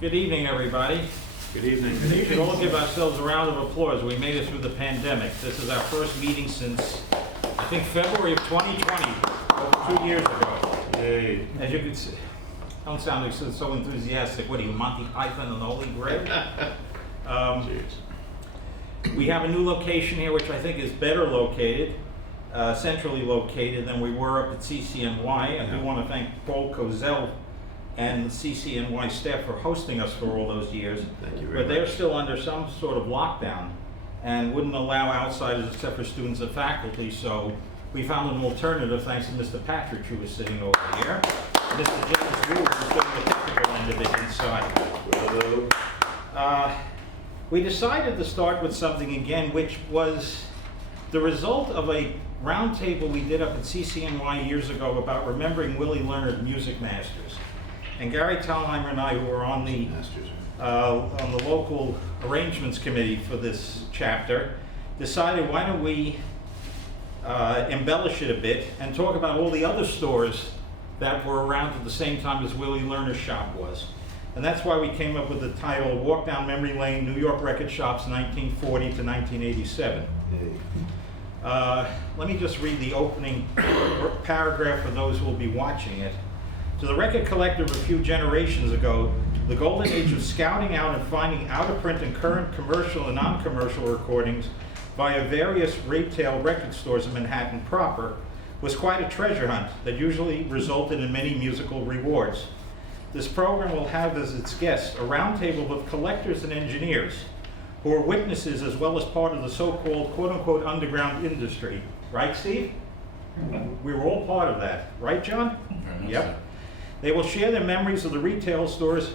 Good evening, everybody. Good evening. We should all give ourselves a round of applause. We made it through the pandemic. This is our first meeting since, I think, February of 2020, over 2 years ago. Yay. As you can see, don't sound so enthusiastic. What are you, Monty Python and the Holy Grail? We have a new location here, which I think is better located, centrally located than we were up at CCNY. And we want to thank Paul Kozel and the CCNY staff for hosting us for all those years. Thank you very But they're much. still under some sort of lockdown and wouldn't allow outsiders except for students and faculty. So we found an alternative thanks to Mr. Patrick, who was sitting over here. Mr. James Wu was doing the technical end of it inside. Hello. We decided to start with something again, which was the result of a roundtable we did up at CCNY years ago about remembering Willie Leonard music masters. And Gary Thalheimer and I, who were on the local arrangements committee for this chapter, decided why don't we embellish it a bit and talk about all the other stores that were around at the same time as Willie Learner's shop was. And that's why we came up with the title, Walk Down Memory Lane, New York Record Shops, 1940 to 1987. Let me just read the opening paragraph for those who will be watching it. To the record collector of a few generations ago, the golden age of scouting out and finding out-of-print and current commercial and non-commercial recordings via various retail record stores in Manhattan proper was quite a treasure hunt that usually resulted in many musical rewards. This program will have as its guests a roundtable of collectors and engineers who are witnesses as well as part of the so-called quote-unquote underground industry. Right, Steve? We were all part of that. Right, John? Yep. They will share their memories of the retail stores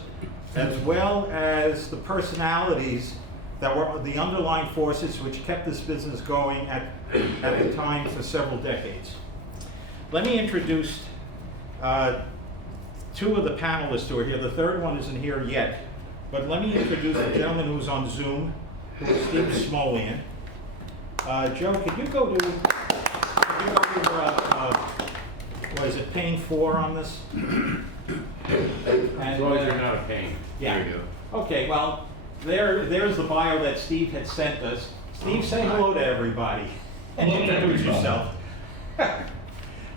as well as the personalities that were the underlying forces which kept this business going at the time for several decades. Let me introduce two of the panelists who are here. The third one isn't here yet, but let me introduce the gentleman who's on Zoom, who is Steve Smolian. Joe, could you go to what is it, pane 4 on this? As long as you're not a pain. Yeah. There you go. Okay, well, there's the bio that Steve had sent us. Steve, say hello to everybody and introduce yourself.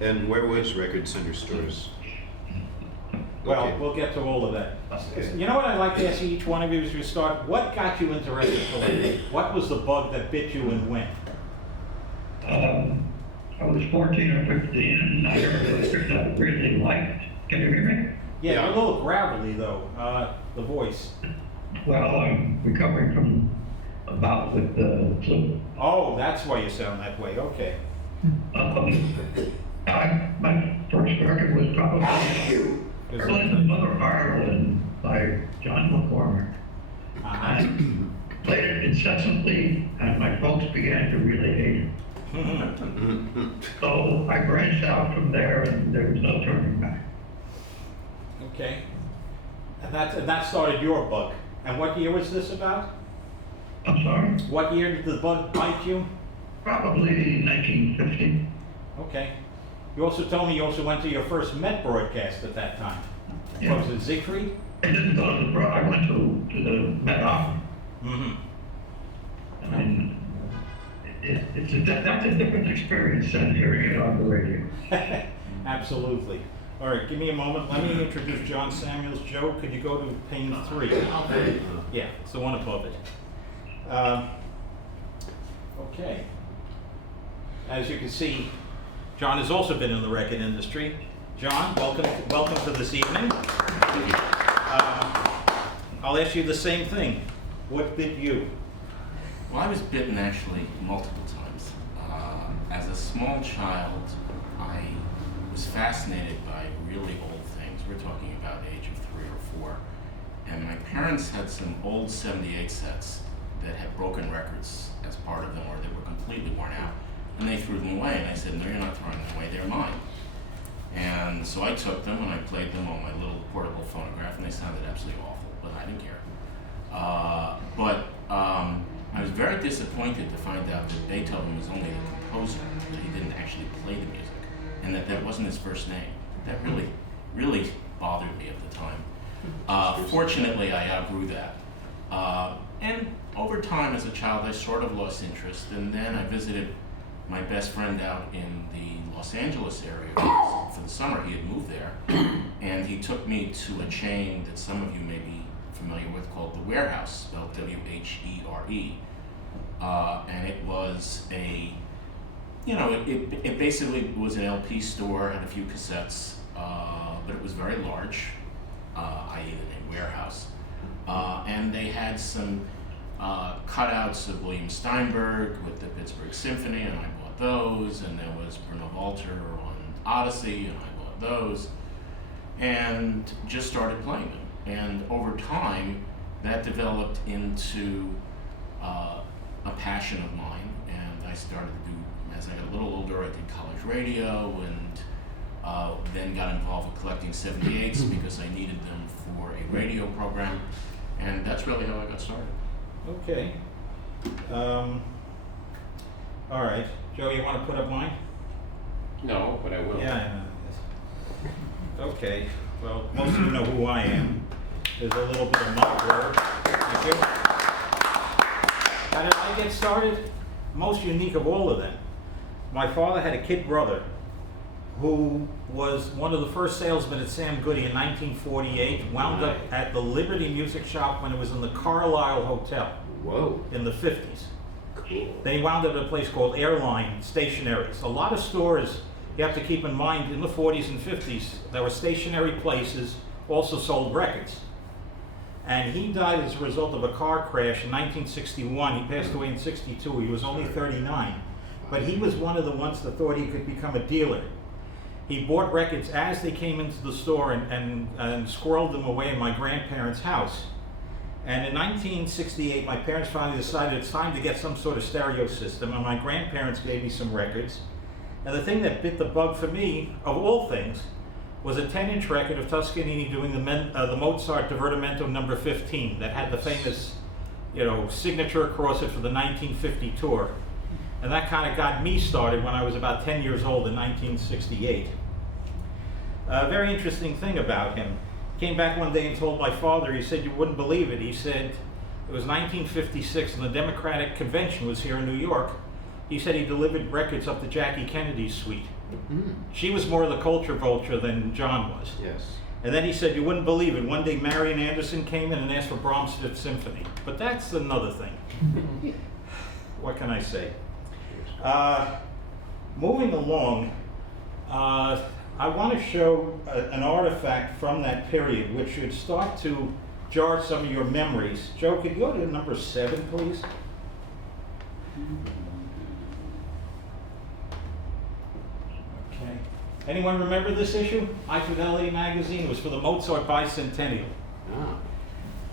And where was Record Center Stores? Well, Okay. we'll get to all of that. Okay. You know what I'd like to ask each one of you as we start? What got you into record collecting? What was the bug that bit you and when? I was 14 or 15 and I heard a record that I really liked. Can you hear me? Yeah, Yeah. a little gravelly though, the voice. Well, I'm recovering from a bout with the flu. Oh, that's why you sound that way, okay. My first record was probably Berlin's Mother of Ireland by John McCormick. Uh-huh. I played it incessantly and my folks began to really hate it. So I branched out from there and there was no turning back. Okay. And that started your bug. And what year was this about? I'm sorry? What year did the bug bite you? Probably 1950. Okay. You also told me you also went to your first Met broadcast at that time. Yeah. What was it, Siegfried? I didn't go to the I went to the Met Opera. Mm-hmm. I mean, that's a different experience than hearing it on the radio. Absolutely. All right, give me a moment. Let me introduce John Samuels. Joe, could you go to pane 3? Yeah, it's the one above it. Okay. As you can see, John has also been in the record industry. John, welcome to this evening. I'll ask you the same thing. What bit you? Well, I was bitten actually multiple times. As a small child, I was fascinated by really old things. We're talking about age of 3 or 4. And my parents had some old 78 sets that had broken records as part of them or that were completely worn out. And they threw them away. And I said, no, you're not throwing them away, they're mine. And so I took them and I played them on my little portable phonograph and they sounded absolutely awful, but I didn't care. I was very disappointed to find out that Beethoven was only the composer, that he didn't actually play the music, and that wasn't his first name. That really bothered me at the time. Fortunately, I outgrew that. And over time as a child, I sort of lost interest, and then I visited my best friend out in the Los Angeles area for the summer. He had moved there, and he took me to a chain that some of you may be familiar with called The Warehouse, spelled W-H-E-R-E. And it was it basically was an LP store, had a few cassettes, but it was very large, i.e. the name Warehouse. And they had some cutouts of William Steinberg with the Pittsburgh Symphony, and I bought those, and there was Bruno Walter on Odyssey, and I bought those, and just started playing them. And over time, that developed into a passion of mine, and I started to do, as I got a little older, I did college radio, and then got involved with collecting 78s because I needed them for a radio program, and that's really how I got started. Okay. All right. Joe, you want to put up mine? No, but I will. Yeah, I know. Okay. Well, most of you know who I am. There's a little bit of my word. Thank you. How did I get started? Most unique of all of them. My father had a kid brother who was one of the first salesmen at Sam Goody in 1948, wound up at the Liberty Music Shop when it was in the Carlisle Hotel Whoa, in the 50s. cool. Then he wound up at a place called Airline Stationaries. A lot of stores, you have to keep in mind, in the 40s and 50s, there were stationary places, also sold records. And he died as a result of a car crash in 1961. He passed away in 62. He was only 39. But he was one of the ones that thought he could become a dealer. He bought records as they came into the store and squirreled them away in my grandparents' house. And in 1968, my parents finally decided it's time to get some sort of stereo system, and my grandparents gave me some records. And the thing that bit the bug for me, of all things, was a 10-inch record of Toscanini doing the Mozart Divertimento number 15 that had the famous, signature across it for the 1950 tour. And that kind of got me started when I was about 10 years old in 1968. A very interesting thing about him. Came back one day and told my father, he said, you wouldn't believe it. He said, it was 1956 and the Democratic Convention was here in New York. He said he delivered records up to Jackie Kennedy's suite. She was more of the culture vulture than John was. Yes. And then he said, you wouldn't believe it. One day Marian Anderson came in and asked for Brahms' Fifth Symphony. But that's another thing. What can I say? Moving along, I want to show an artifact from that period which should start to jar some of your memories. Joe, could you go to number 7, please? Okay. Anyone remember this issue? High Fidelity magazine. It was for the Mozart Bicentennial.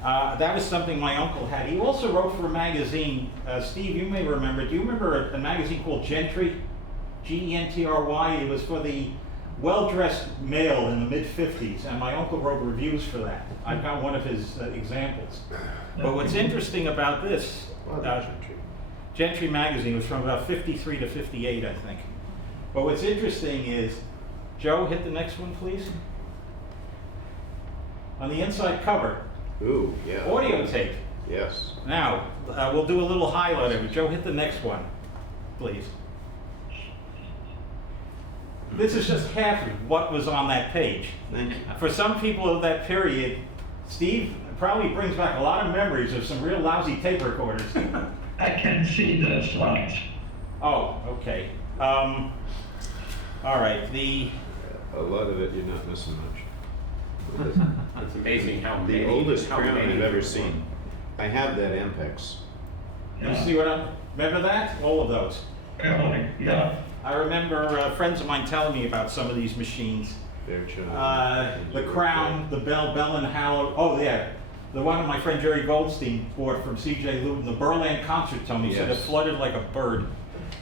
That was something my uncle had. He also wrote for a magazine. Steve, you may remember. Do you remember a magazine called Gentry? Gentry. It was for the well-dressed male in the mid-50s, and my uncle wrote reviews for that. I've got one of his examples. But what's interesting about this, Gentry magazine was from about 53 to 58, I think. But what's interesting is, Joe, hit the next one, please. On the inside cover, Ooh, yeah. audio tape. Yes. Now, we'll do a little highlight of it. Joe, hit the next one, please. This is just half of what was on that page. Thank you. For some people of that period, Steve probably brings back a lot of memories of some real lousy tape recorders. I can see the slides. Oh, okay. All right, A lot of it, you're not missing much. It's amazing how many. The oldest how crown many I've ever were seen. I have that Ampex. you see what remember that? All of those. Yeah. I remember friends of mine telling me about some of these machines. Fairchild. The Crown, the Bell and Howell. Oh yeah, the one my friend Jerry Goldstein bought from C.J. Luton, the Berlin Concert Tone. He said it Yes. flooded like a bird,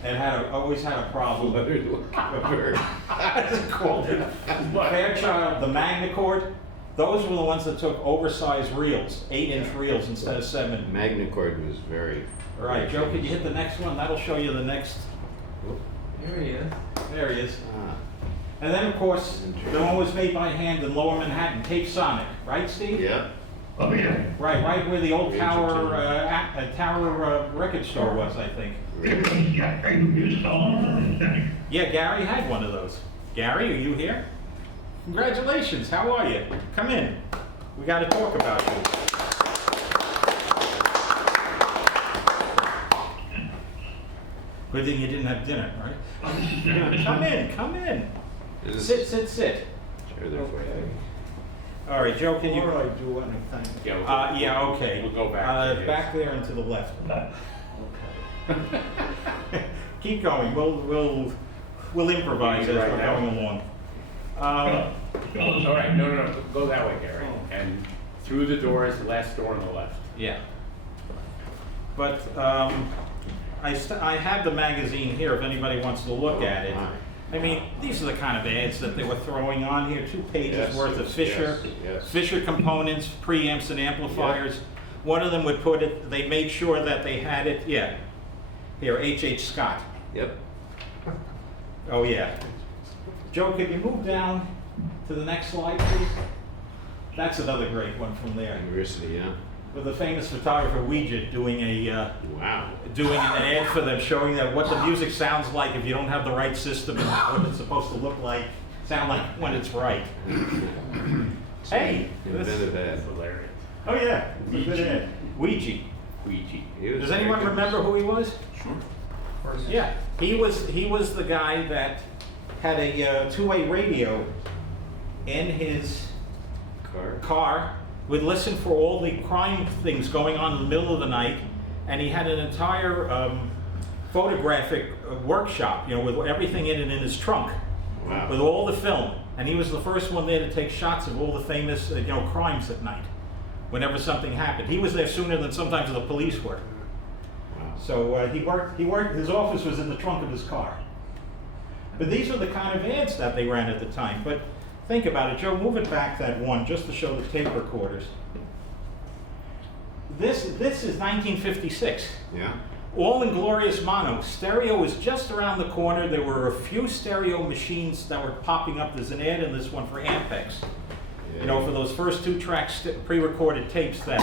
and always had a problem. Fluttered like a bird. That's what it called it. Fairchild, the Magnicord. Those were the ones that took oversized reels, 8-inch reels instead of 7. Magnicord was very. All right, Joe, could you hit the next one? That'll show you the next. Oh, Here he is. There he is. And then, of course, the one was made by hand in Lower Manhattan, Tape Sonic, right, Steve? Yeah. Oh, yeah. Right where the old Major Tower, town. Tower record store was, I think. Yeah, Gary had one of those. Gary, are you here? Congratulations, how are you? Come in. We got to talk about you. Good thing you didn't have dinner, right? Come in, come in. Sit. Share their Okay. All right, Joe, can you? Before I do anything, Yeah, Okay. We'll go back. Back there and to the left. Keep going. We'll improvise as Right we're now? going along. All right, no, go that way, Gary. And through the doors, the last door on the left. Yeah. But I have the magazine here if anybody wants to look at it. I mean, these are the kind of ads that they were throwing on here, 2 pages Yes, worth of Fisher, yes. Fisher components, preamps and amplifiers. One of them would put it, they made sure that they had it, yeah. Here, H.H. Scott. Yep. Oh, yeah. Joe, could you move down to the next slide, please? That's another great one from there. University, yeah. With the famous photographer Ouija doing Wow. doing an ad for them, showing that what the music sounds like if you don't have the right system and what it's supposed to look like, sound like when it's right. Hey! Invented that. That's hilarious. Oh yeah, it's a good ad. Ouija. Ouija. He was Does anyone very good. remember who he was? Sure. Yeah, he was the guy that had a two-way radio in his car, would listen for all the crime things going on in the middle of the night, and he had an entire photographic workshop, with everything in it in his trunk, Wow. with all the film. And he was the first one there to take shots of all the famous, crimes at night, whenever something happened. He was there sooner than sometimes the police were. Wow. So he worked, his office was in the trunk of his car. But these are the kind of ads that they ran at the time. But think about it, Joe, move it back that one, just to show the tape recorders. This is 1956. Yeah. All in glorious mono. Stereo was just around the corner. There were a few stereo machines that were popping up. There's an ad in this one for Ampex. For those first 2 tracks, pre-recorded tapes that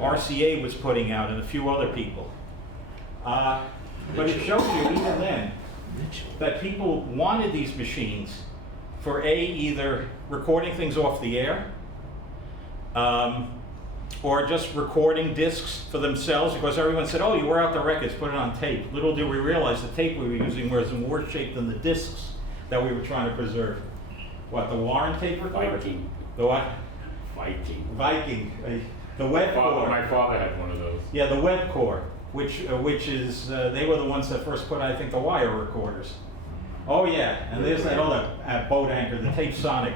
RCA was putting out and a few other people. But it shows you even then that people wanted these machines for either recording things off the air, or just recording discs for themselves, because everyone said, oh, you wear out the records, put it on tape. Little did we realize the tape we were using was in worse shape than the discs that we were trying to preserve. What, the Warren tape recorder? Viking. The what? Viking. The web core. My father had one of those. Yeah, the web core, which is, they were the ones that first put, I think, the wire recorders. Oh yeah, and there's that other boat anchor, the Tape Sonic.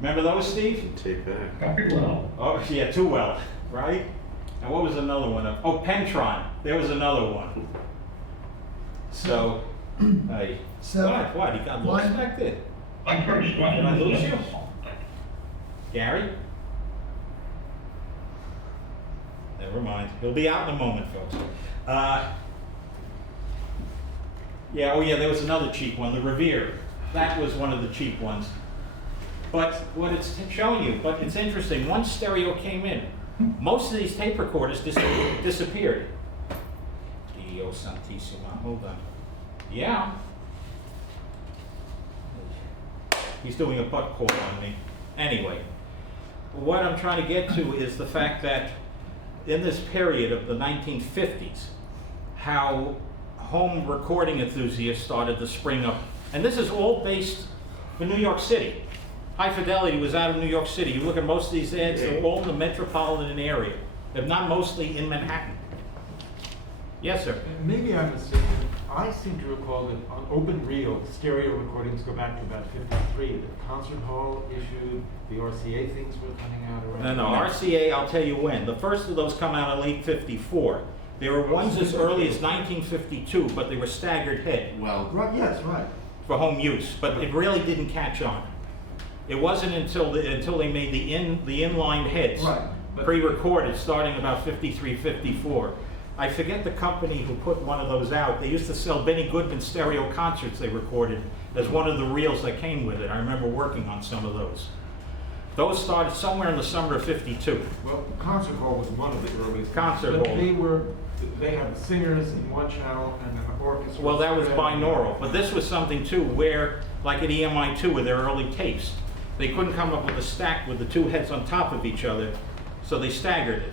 Remember those, Steve? Tape back. Copy well. Oh yeah, too well, right? And what was another one? Oh, Pentron. There was another one. So, hey, what? He got lost back there. My first one. Did I lose you? Gary? Never mind. He'll be out in a moment, folks. There was another cheap one, the Revere. That was one of the cheap ones. But what it's showing you, but it's interesting, once stereo came in, most of these tape recorders disappeared. Dio Santissima, hold on. Yeah. He's doing a butt call on me. Anyway, what I'm trying to get to is the fact that in this period of the 1950s, how home recording enthusiasts started to spring up. And this is all based in New York City. High Fidelity was out of New York City. You look at most of these ads, they're all in the metropolitan area, if not mostly in Manhattan. Yes, sir. maybe I'm mistaken. I seem to recall that on open reel, stereo recordings go back to about 53. The concert hall issued, the RCA things were coming out around. No, RCA, I'll tell you when. The first of those come out in late 54. There were ones as early as 1952, but they were staggered head Well, Right, yes, right. for home use, but it really didn't catch on. It wasn't until they made the inline heads Right, but- pre-recorded, starting about 53, 54, I forget the company who put one of those out. They used to sell Benny Goodman stereo concerts they recorded as one of the reels that came with it. I remember working on some of those. Those started somewhere in the summer of '52. Well, Concert Hall was one of the earliest. Concert But Hall. they had singers in one channel and an orchestra. Well, that was spread. binaural, but this was something too where, like at EMI2 with their early tapes, they couldn't come up with a stack with the two heads on top of each other, so they staggered it.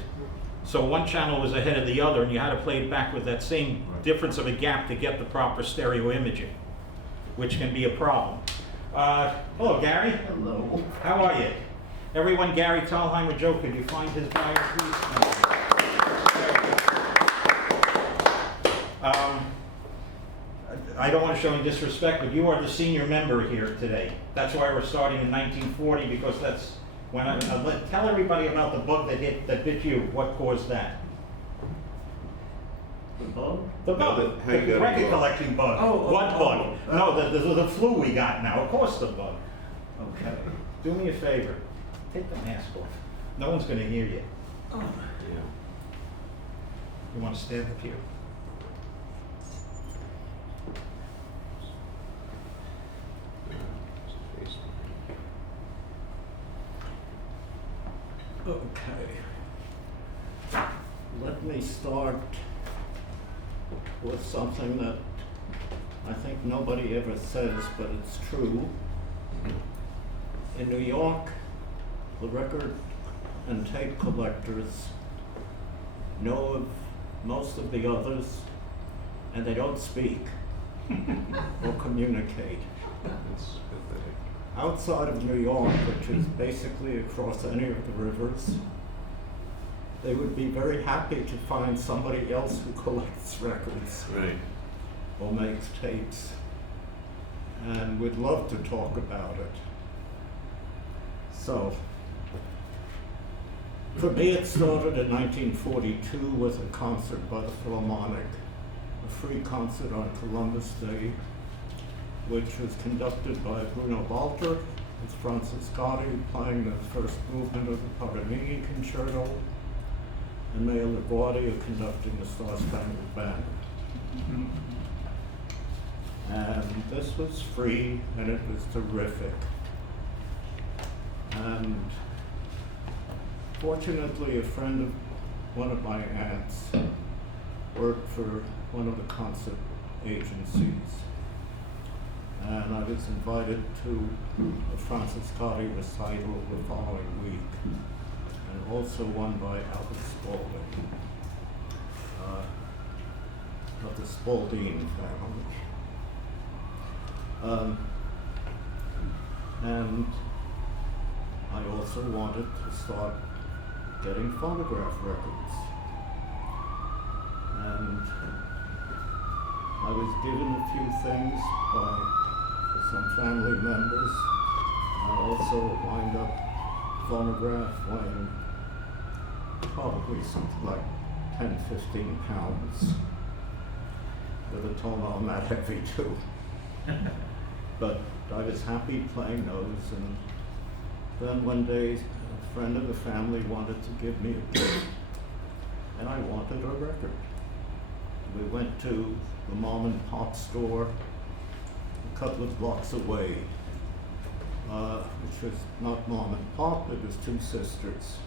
So one channel was ahead of the other, and you had to play it back with that same difference of a gap to get the proper stereo imaging, which can be a problem. Hello, Gary. Hello. How are you? Everyone, Gary Thalheimer, Joe, could you find his bio, please? I don't want to show any disrespect, but you are the senior member here today. That's why we're starting in 1940, because that's when tell everybody about the bug that bit you. What caused that? The bug? The bug, how you the got record it. collecting bug. Oh, What oh, bug? oh. No, the flu we got now. Of course, the bug. Okay. Do me a favor. Take the mask off. No one's going to hear you. Oh. Yeah. You want to stand up here? Okay. Let me start with something that I think nobody ever says, but it's true. In New York, the record and tape collectors know of most of the others, and they don't speak or communicate. That's pathetic. Outside of New York, which is basically across any of the rivers, they would be very happy to find somebody else who collects records Right. or makes tapes, and would love to talk about it. So, for me, it started in 1942 with a concert by the Philharmonic, a free concert on Columbus Day, which was conducted by Bruno Walter, with Francis Gotti playing the first movement of the Paganini Concerto, and Mayor LaGuardia conducting the Star Spangled Banner. And this was free, and it was terrific. And fortunately, a friend of one of my aunts worked for one of the concert agencies. And I was invited to a Francis Gotti recital the following week, and also one by Albert Spalding, of the Spalding family. And I also wanted to start getting phonograph records. And I was given a few things by some family members. I also wind up phonograph weighing probably something like 10, 15 pounds, with a tonal not heavy too. But I was happy playing those, and then one day a friend of the family wanted to give me a gift, and I wanted a record. We went to the mom and pop store a couple of blocks away, which was not mom and pop, it was two sisters.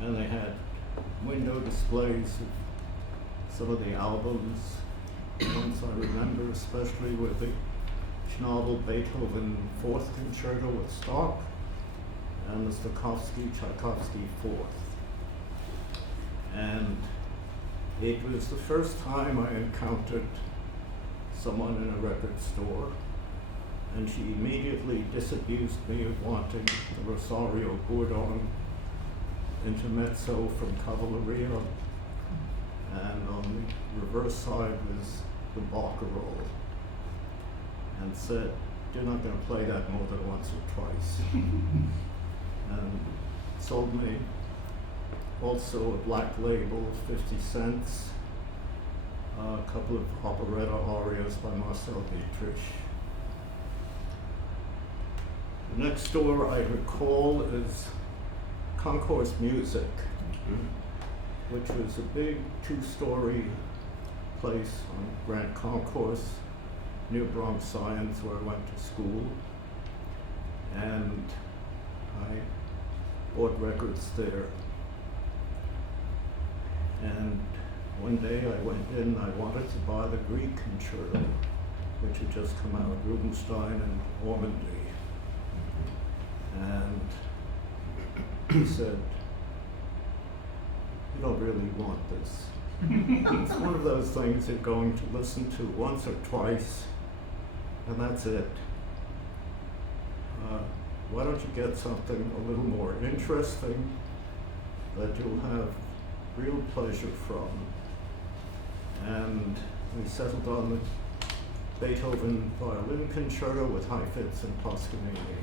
And they had window displays of some of the albums. Ones I remember especially were the Schnabel Beethoven Fourth Concerto with Stock and the Tchaikovsky Fourth. And it was the first time I encountered someone in a record store, and she immediately disabused me of wanting the Rosario Bourdon Intermezzo from Cavalleria, and on the reverse side was the Barcarolle, and said, "You're not going to play that more than once or twice." And sold me also a black label of 50 cents, a couple of operetta arias by Marcel Dietrich. The next store I recall is Concourse Music. which was a big two-story place on Grand Concourse near Bronx Science, where I went to school. And I bought records there. And one day I went in, I wanted to buy the Greek concerto, which had just come out, Rubinstein and Ormandy. And he said, "You don't really want this." It's one of those things you're going to listen to once or twice, and that's it. Why don't you get something a little more interesting that you'll have real pleasure from? And we settled on the Beethoven violin concerto with Heifetz and Toscanini.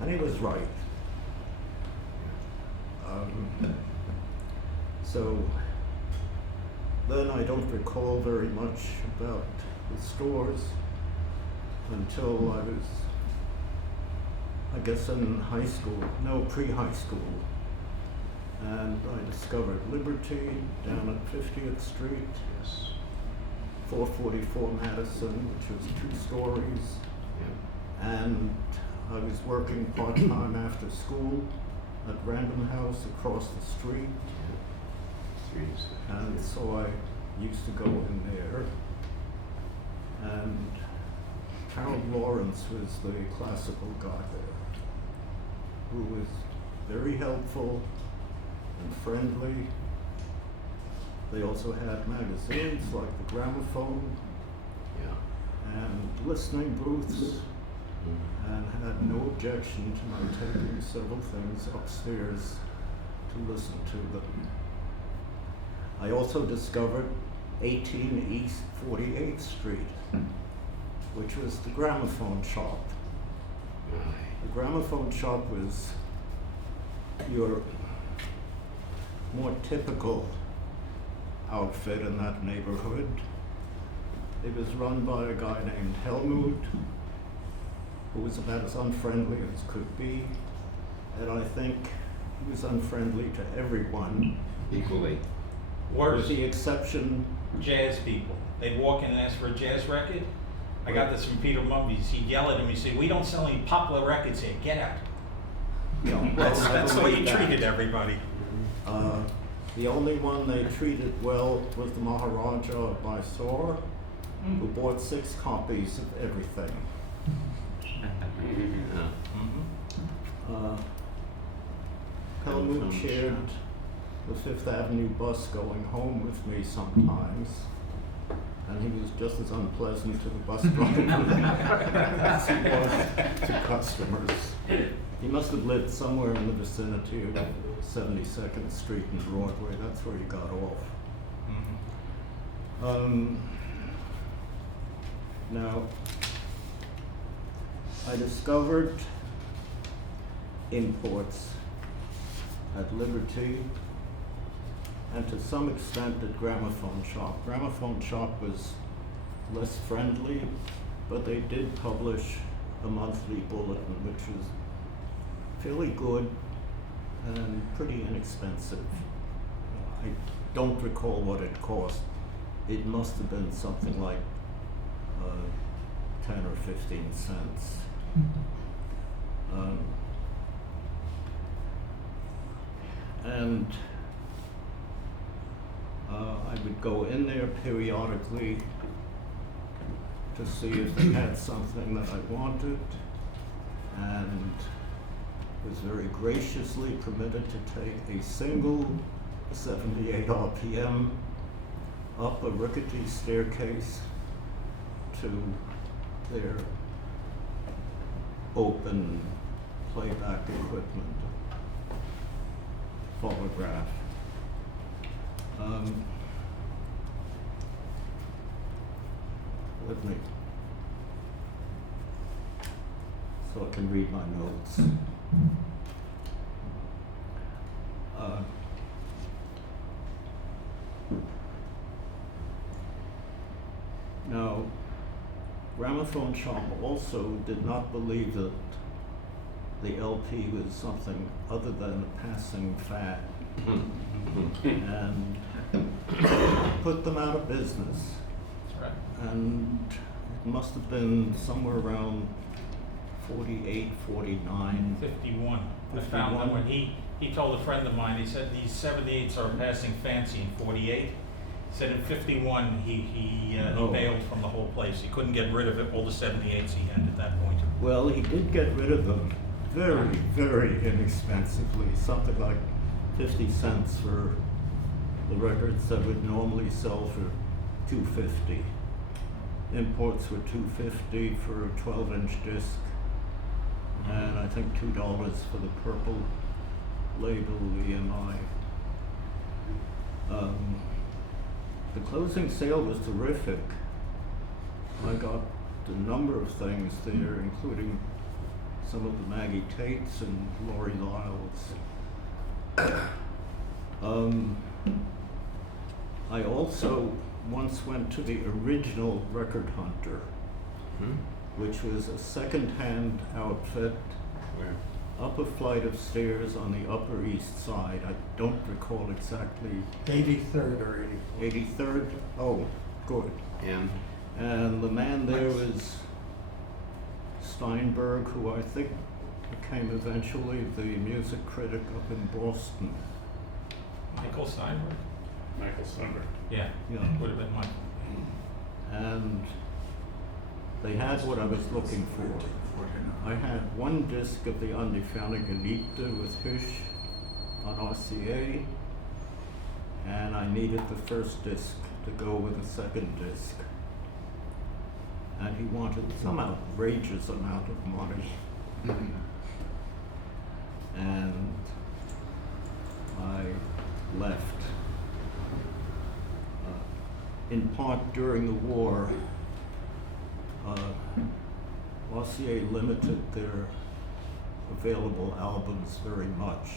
And he was right. So then I don't recall very much about the stores until I was, I guess, in high school, pre-high school. And I discovered Liberty down at 50th Street, Yes. 444 Madison, which was 2 stories. Yeah. And I was working part-time after school at Random House across the street. Threes. And so I used to go in there. And Harold Lawrence was the classical guy there, who was very helpful and friendly. They also had magazines like the Gramophone Yeah. and listening booths, and had no objection to my taking several things upstairs to listen to them. I also discovered 18 East 48th Street, which was the Gramophone shop. The Gramophone shop was your more typical outfit in that neighborhood. It was run by a guy named Helmut, who was about as unfriendly as could be, and I think he was unfriendly to everyone, Equally. with Worse, the exception. jazz people. They'd walk in and ask for a jazz record. I got this from Peter Mumbies. He'd yell at him, he'd say, "We don't sell any popular records here, get out." That's the way he treated everybody. The only one they treated well was the Maharaja of Mysore, who bought 6 copies of everything. Yeah. Helmut shared the Fifth Avenue bus going home with me sometimes, and he was just as unpleasant to the bus driver as he was to customers. He must have lived somewhere in the vicinity of 72nd Street and Broadway. That's where he got off. Now, I discovered imports at Liberty and to some extent at Gramophone Shop. Gramophone Shop was less friendly, but they did publish a monthly bulletin, which was fairly good and pretty inexpensive. I don't recall what it cost. It must have been something like 10 or 15 cents. And I would go in there periodically to see if they had something that I wanted, and was very graciously permitted to take a single 78 RPM up a rickety staircase to their open playback equipment, phonograph. Let me, so I can read my notes. Now, Gramophone Shop also did not believe that the LP was something other than a passing fad. and put them out of business. That's right. And it must have been somewhere around 48, 49. 51. I found them when he told a friend of mine, he said these 78s are passing fancy in 48. He said in 51 he Oh. bailed from the whole place. He couldn't get rid of it, all the 78s he had at that point. Well, he did get rid of them very, very inexpensively, something like 50 cents for the records that would normally sell for $2.50. Imports were $2.50 for a 12-inch disc, and I think $2 for the purple label EMI. The closing sale was terrific. I got a number of things there, including some of the Maggie Tates and Lori Lyles. I also once went to the original Record Hunter, which was a second-hand outfit Where? up a flight of stairs on the Upper East Side. I don't recall exactly. 83rd or 83rd? Oh, good. And the man there was Steinberg, who I think became eventually the music critic up in Boston. Michael Steinberg? Michael Summer. Yeah, Yeah. would have been Michael. And they had what I was looking for. I had one disc of the Undefining Anita with Hish on RCA, and I needed the first disc to go with the second disc. And he wanted some outrageous amount of money. And I left. In part during the war, RCA limited their available albums very much.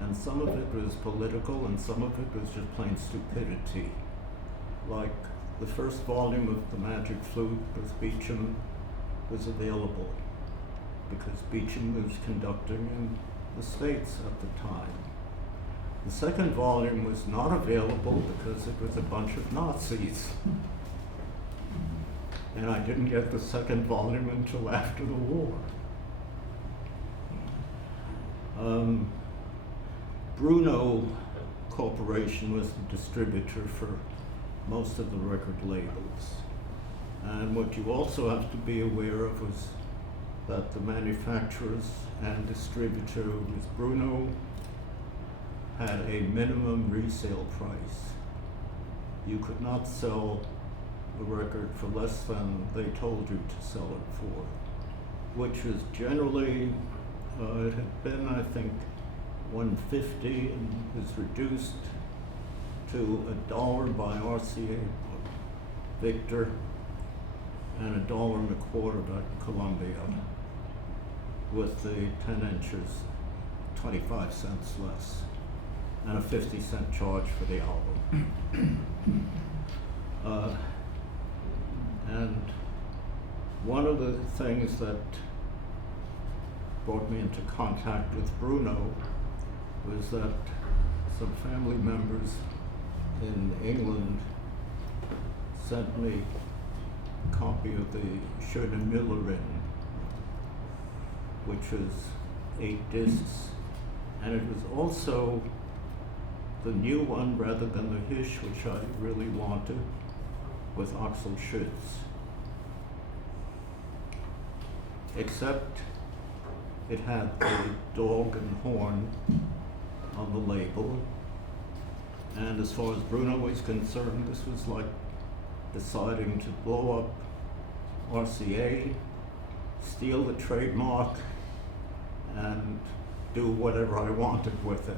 And some of it was political and some of it was just plain stupidity. Like the first volume of The Magic Flute with Beecham was available because Beecham was conducting in the States at the time. The second volume was not available because it was a bunch of Nazis. And I didn't get the second volume until after the war. Bruno Corporation was the distributor for most of the record labels. And what you also have to be aware of was that the manufacturers and distributor was Bruno had a minimum resale price. You could not sell the record for less than they told you to sell it for, which was generally, it had been, I think, $1.50 and was reduced to $1 by RCA Victor and $1.25 by Columbia, with the 10 inches 25 cents less and a 50-cent charge for the album. And one of the things that brought me into contact with Bruno was that some family members in England sent me a copy of the Schöne Müllerin, which was 8 discs, and it was also the new one rather than the Hish, which I really wanted, with Axel Schütz. Except it had the dog and horn on the label. And as far as Bruno was concerned, this was like deciding to blow up RCA, steal the trademark, and do whatever I wanted with it.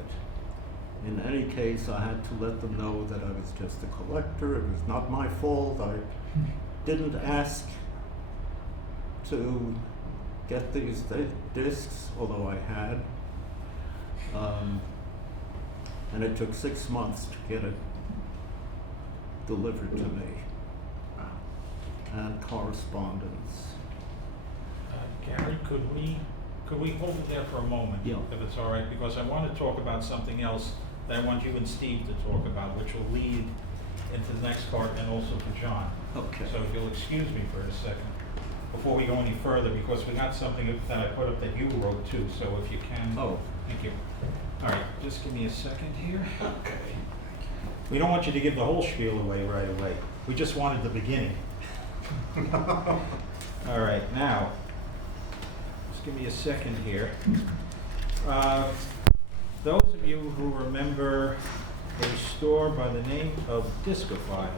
In any case, I had to let them know that I was just a collector. It was not my fault. I didn't ask to get these discs, although I had. And it took 6 months to get it delivered to me. And correspondence. Gary, could we hold it there for a moment? Yeah. If it's all right, because I want to talk about something else that I want you and Steve to talk about, which will lead into the next part and also for John. Okay. So if you'll excuse me for a second, before we go any further, because we got something that I put up that you wrote too, so if you can. Oh. Thank you. All right, just give me a second here. Okay. We don't want you to give the whole spiel away right away. We just wanted the beginning. All right, now, just give me a second here. Those of you who remember a store by the name of Discophile.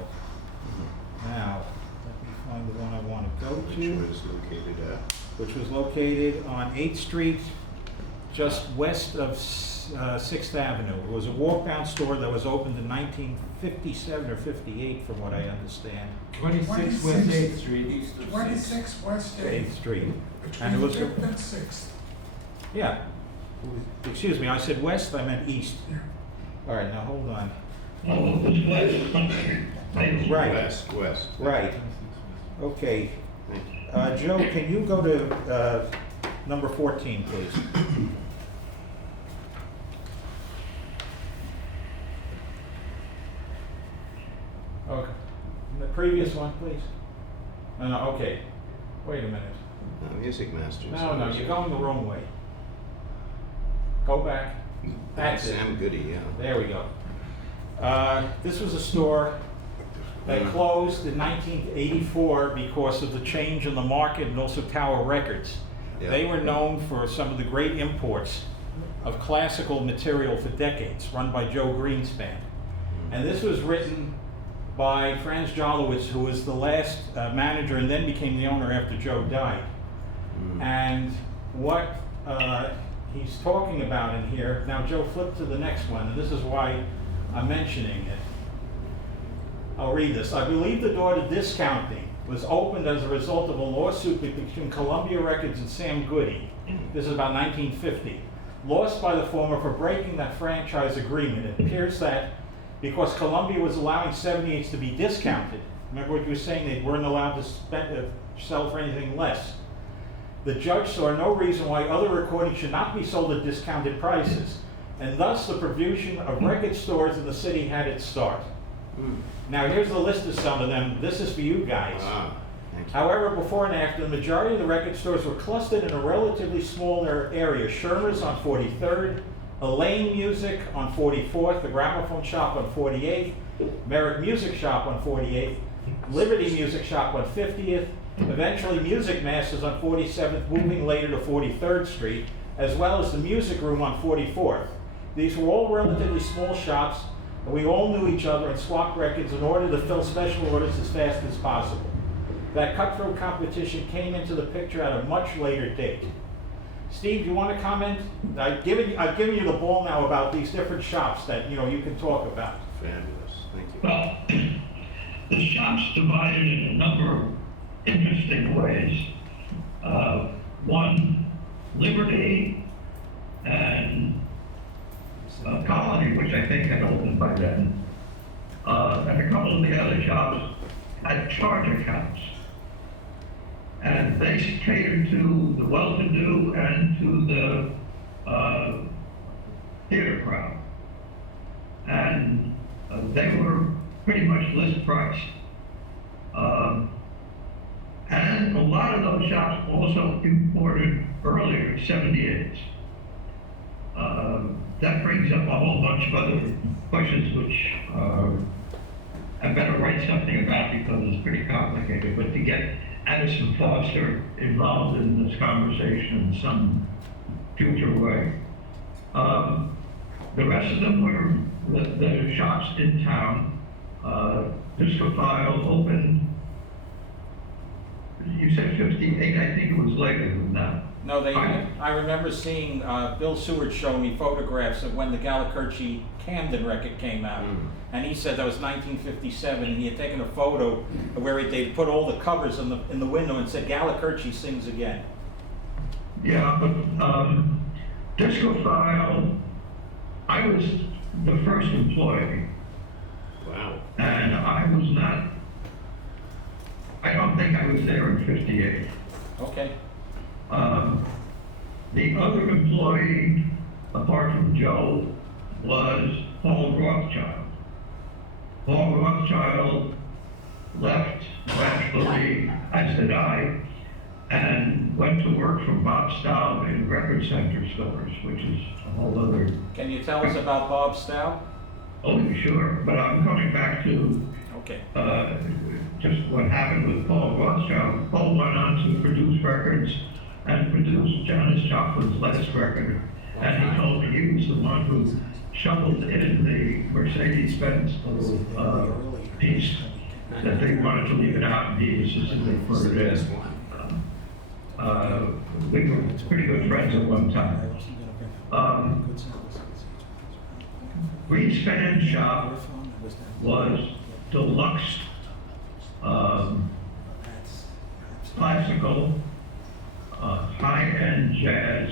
Now, let me find the one I want to go Which to. was located at? Which was located on 8th Street, just west of 6th Avenue. It was a walk-down store that was opened in 1957 or 58, from what I understand. 26 West 8th Street, east of 26 West 8th. 8th Street. Between And it was, 5th and 6th. yeah. Excuse me, I said west, I meant east. Yeah. All right, now hold on. Oh, it was west, something. Right. West. Right. Okay. Thank you. Joe, can you go to number 14, please? Okay. The previous one, please. No, okay. Wait a minute. Music Masters. No, you're going the wrong way. Go back. That's it. Sam Goody, yeah. There we go. This was a store that closed in 1984 because of the change in the market and also Tower Records. Yeah. They were known for some of the great imports of classical material for decades, run by Joe Greenspan. And this was written by Franz Jolowitz, who was the last manager and then became the owner after Joe died. And what he's talking about in here, now Joe, flip to the next one, and this is why I'm mentioning it. I'll read this. I believe the door to discounting was opened as a result of a lawsuit between Columbia Records and Sam Goody. This is about 1950. Lost by the former for breaking that franchise agreement. It appears that because Columbia was allowing 78s to be discounted, remember what you were saying, they weren't allowed to sell for anything less. The judge saw no reason why other recordings should not be sold at discounted prices, and thus the provision of record stores in the city had its start. Now here's the list of some of them. This is for you guys. Thank you. However, before and after, the majority of the record stores were clustered in a relatively smaller area. Shermer's on 43rd, Elaine Music on 44th, the Gramophone Shop on 48th, Merritt Music Shop on 48th, Liberty Music Shop on 50th, eventually Music Masters on 47th, moving later to 43rd Street, as well as the Music Room on 44th. These were all relatively small shops, and we all knew each other and swapped records in order to fill special orders as fast as possible. That cutthroat competition came into the picture at a much later date. Steve, do you want to comment? I've given you the ball now about these different shops that you can talk about. Fabulous. Thank you. Well, the shop's divided in a number of interesting ways. One, Liberty and Colony, which I think had opened by then, and a couple of the other shops had charge accounts. And they catered to the well-to-do and to the theater crowd. And they were pretty much list price. And a lot of those shops also imported earlier 78s. That brings up a whole bunch of other questions which I better write something about because it's pretty complicated, but to get Addison Foster involved in this conversation in some future way. The rest of them were the shops in town. Discophile opened, you said 58, I think it was later than that. No, I remember seeing Bill Seward showing me photographs of when the Gallicerci Camden record came out. And he said that was 1957, and he had taken a photo where they put all the covers in the window and said, Gallicerci sings again. Yeah, but Discophile, I was the first employee. Wow. And I don't think I was there in 58. Okay. The other employee, apart from Joe, was Paul Rothschild. Paul Rothschild left eventually, as did I, and went to work for Bob Staub in record center stores, which is a whole other. Can you tell us about Bob Stout? Oh, sure, but I'm coming back to Okay. just what happened with Paul Rothschild. Paul went on to produce records and produced Janis Joplin's last record. And he told me he was the one who shuffled in the Mercedes-Benz little piece that they wanted to leave it out, and he insisted for it. We were pretty good friends at one time. Greenspan Shop was deluxe, classical, high-end jazz,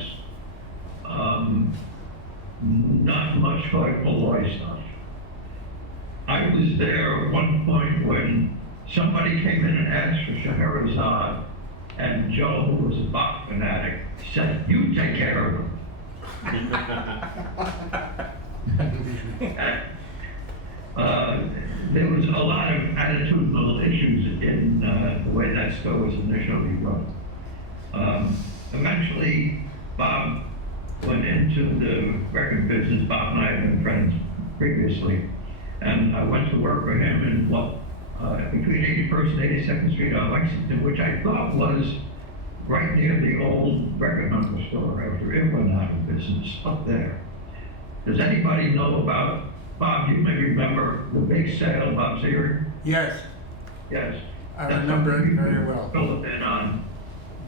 not much hoi polloi stuff. I was there at one point when somebody came in and asked for Scheherazade, and Joe, who was a Bach fanatic, said, "You take care of him." There was a lot of attitudinal issues in the way that store was initially run. Eventually, Bob went into the record business. Bob and I had been friends previously, and I went to work for him in between 81st and 82nd Street on Lexington, which I thought was right near the old record number store after it went out of business up there. Does anybody know about, Bob, you may remember the big sale Bob's here? Yes, Yes. I remember it very well. Fill it in on.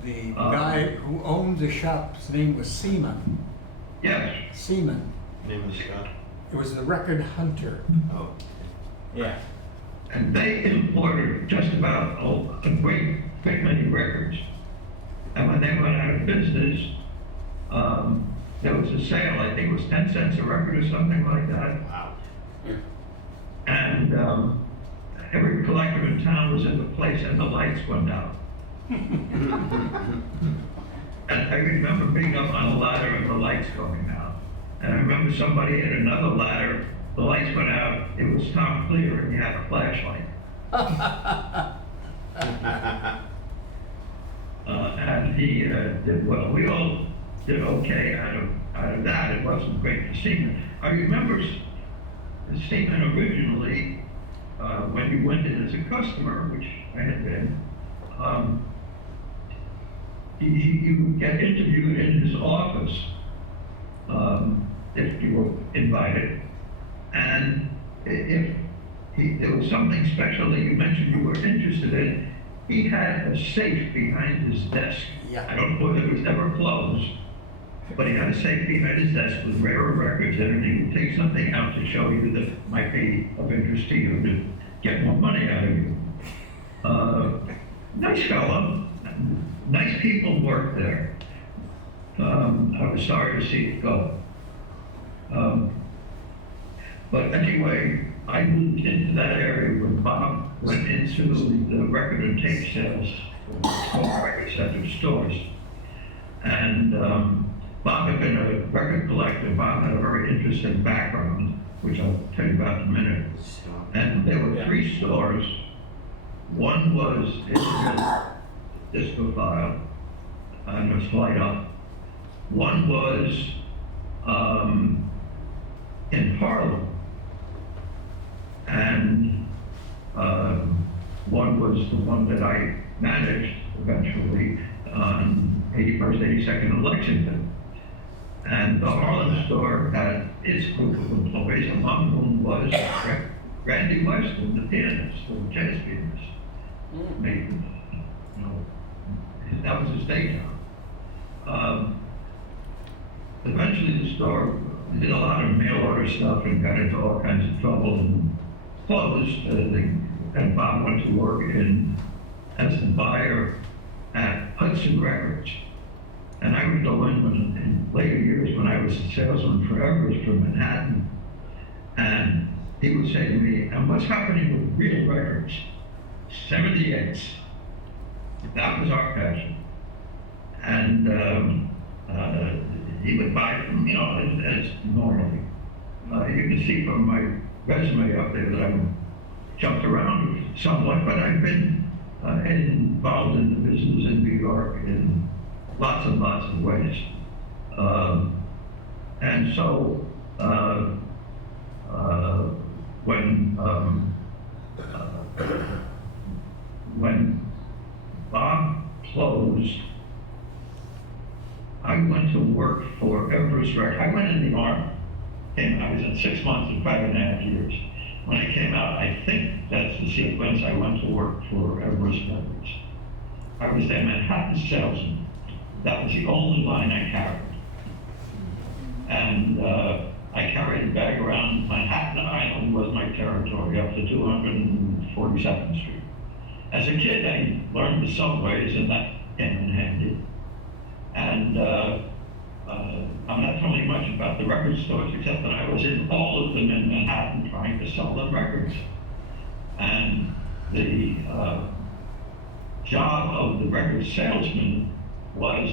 The guy who owned the shop's name was Seaman. Yes. Seaman. Name of the shop? It was the Record Hunter. Oh. Yeah. And they imported just about a great many records. And when they went out of business, there was a sale, I think it was 10 cents a record or something like that. Wow. And every collector in town was in the place and the lights went out. And I remember being up on a ladder and the lights going out. And I remember somebody in another ladder, the lights went out, it was Tom Clear and he had a flashlight. And he did well. We all did okay out of that. It wasn't great for Seaman. I remember Seaman originally, when you went in as a customer, which I had been, you would get interviewed in his office if you were invited. And if there was something special that you mentioned you were interested in, he had a safe behind his desk. Yeah. I don't know if it was ever closed, but he had a safe behind his desk with rare records in it, and he would take something out to show you that might be of interest to you to get more money out of you. Nice fellow. Nice people work there. I was sorry to see it go. But anyway, I moved into that area when Bob went into the record and tape sales for record center stores. And Bob had been a record collector. Bob had a very interesting background, which I'll tell you about in a minute. And there were three stores. One was in Discophile, and it was Flight Up. One was in Harlem, and one was the one that I managed eventually on 81st, 82nd in Lexington. And the Harlem store had its group of employees, among whom was Randy Weston, the pianist, the jazz pianist. Maybe, you know, that was his day job. Eventually the store did a lot of mail order stuff and got into all kinds of trouble and closed. And Bob went to work as the buyer at Hudson Records. And I would go in later years when I was a salesman for Everest from Manhattan, and he would say to me, "And what's happening with real records?" 78s. That was our passion. And he would buy them, you know, as normally. you can see from my resume up there that I've jumped around somewhat, but I've been involved in the business in New York in lots and lots of ways. And so when Bob closed, I went to work for Everest Records. I went in the Army. I was in 6 months and 5.5 years. When I came out, I think that's the sequence. I went to work for Everest Records. I was their Manhattan salesman. That was the only line I carried. And I carried a bag around Manhattan Island was my territory up to 247th Street. As a kid, I learned the subways, and that came in handy. And I'm not telling much about the record stores, except that I was in all of them in Manhattan trying to sell them records. And the job of the record salesman was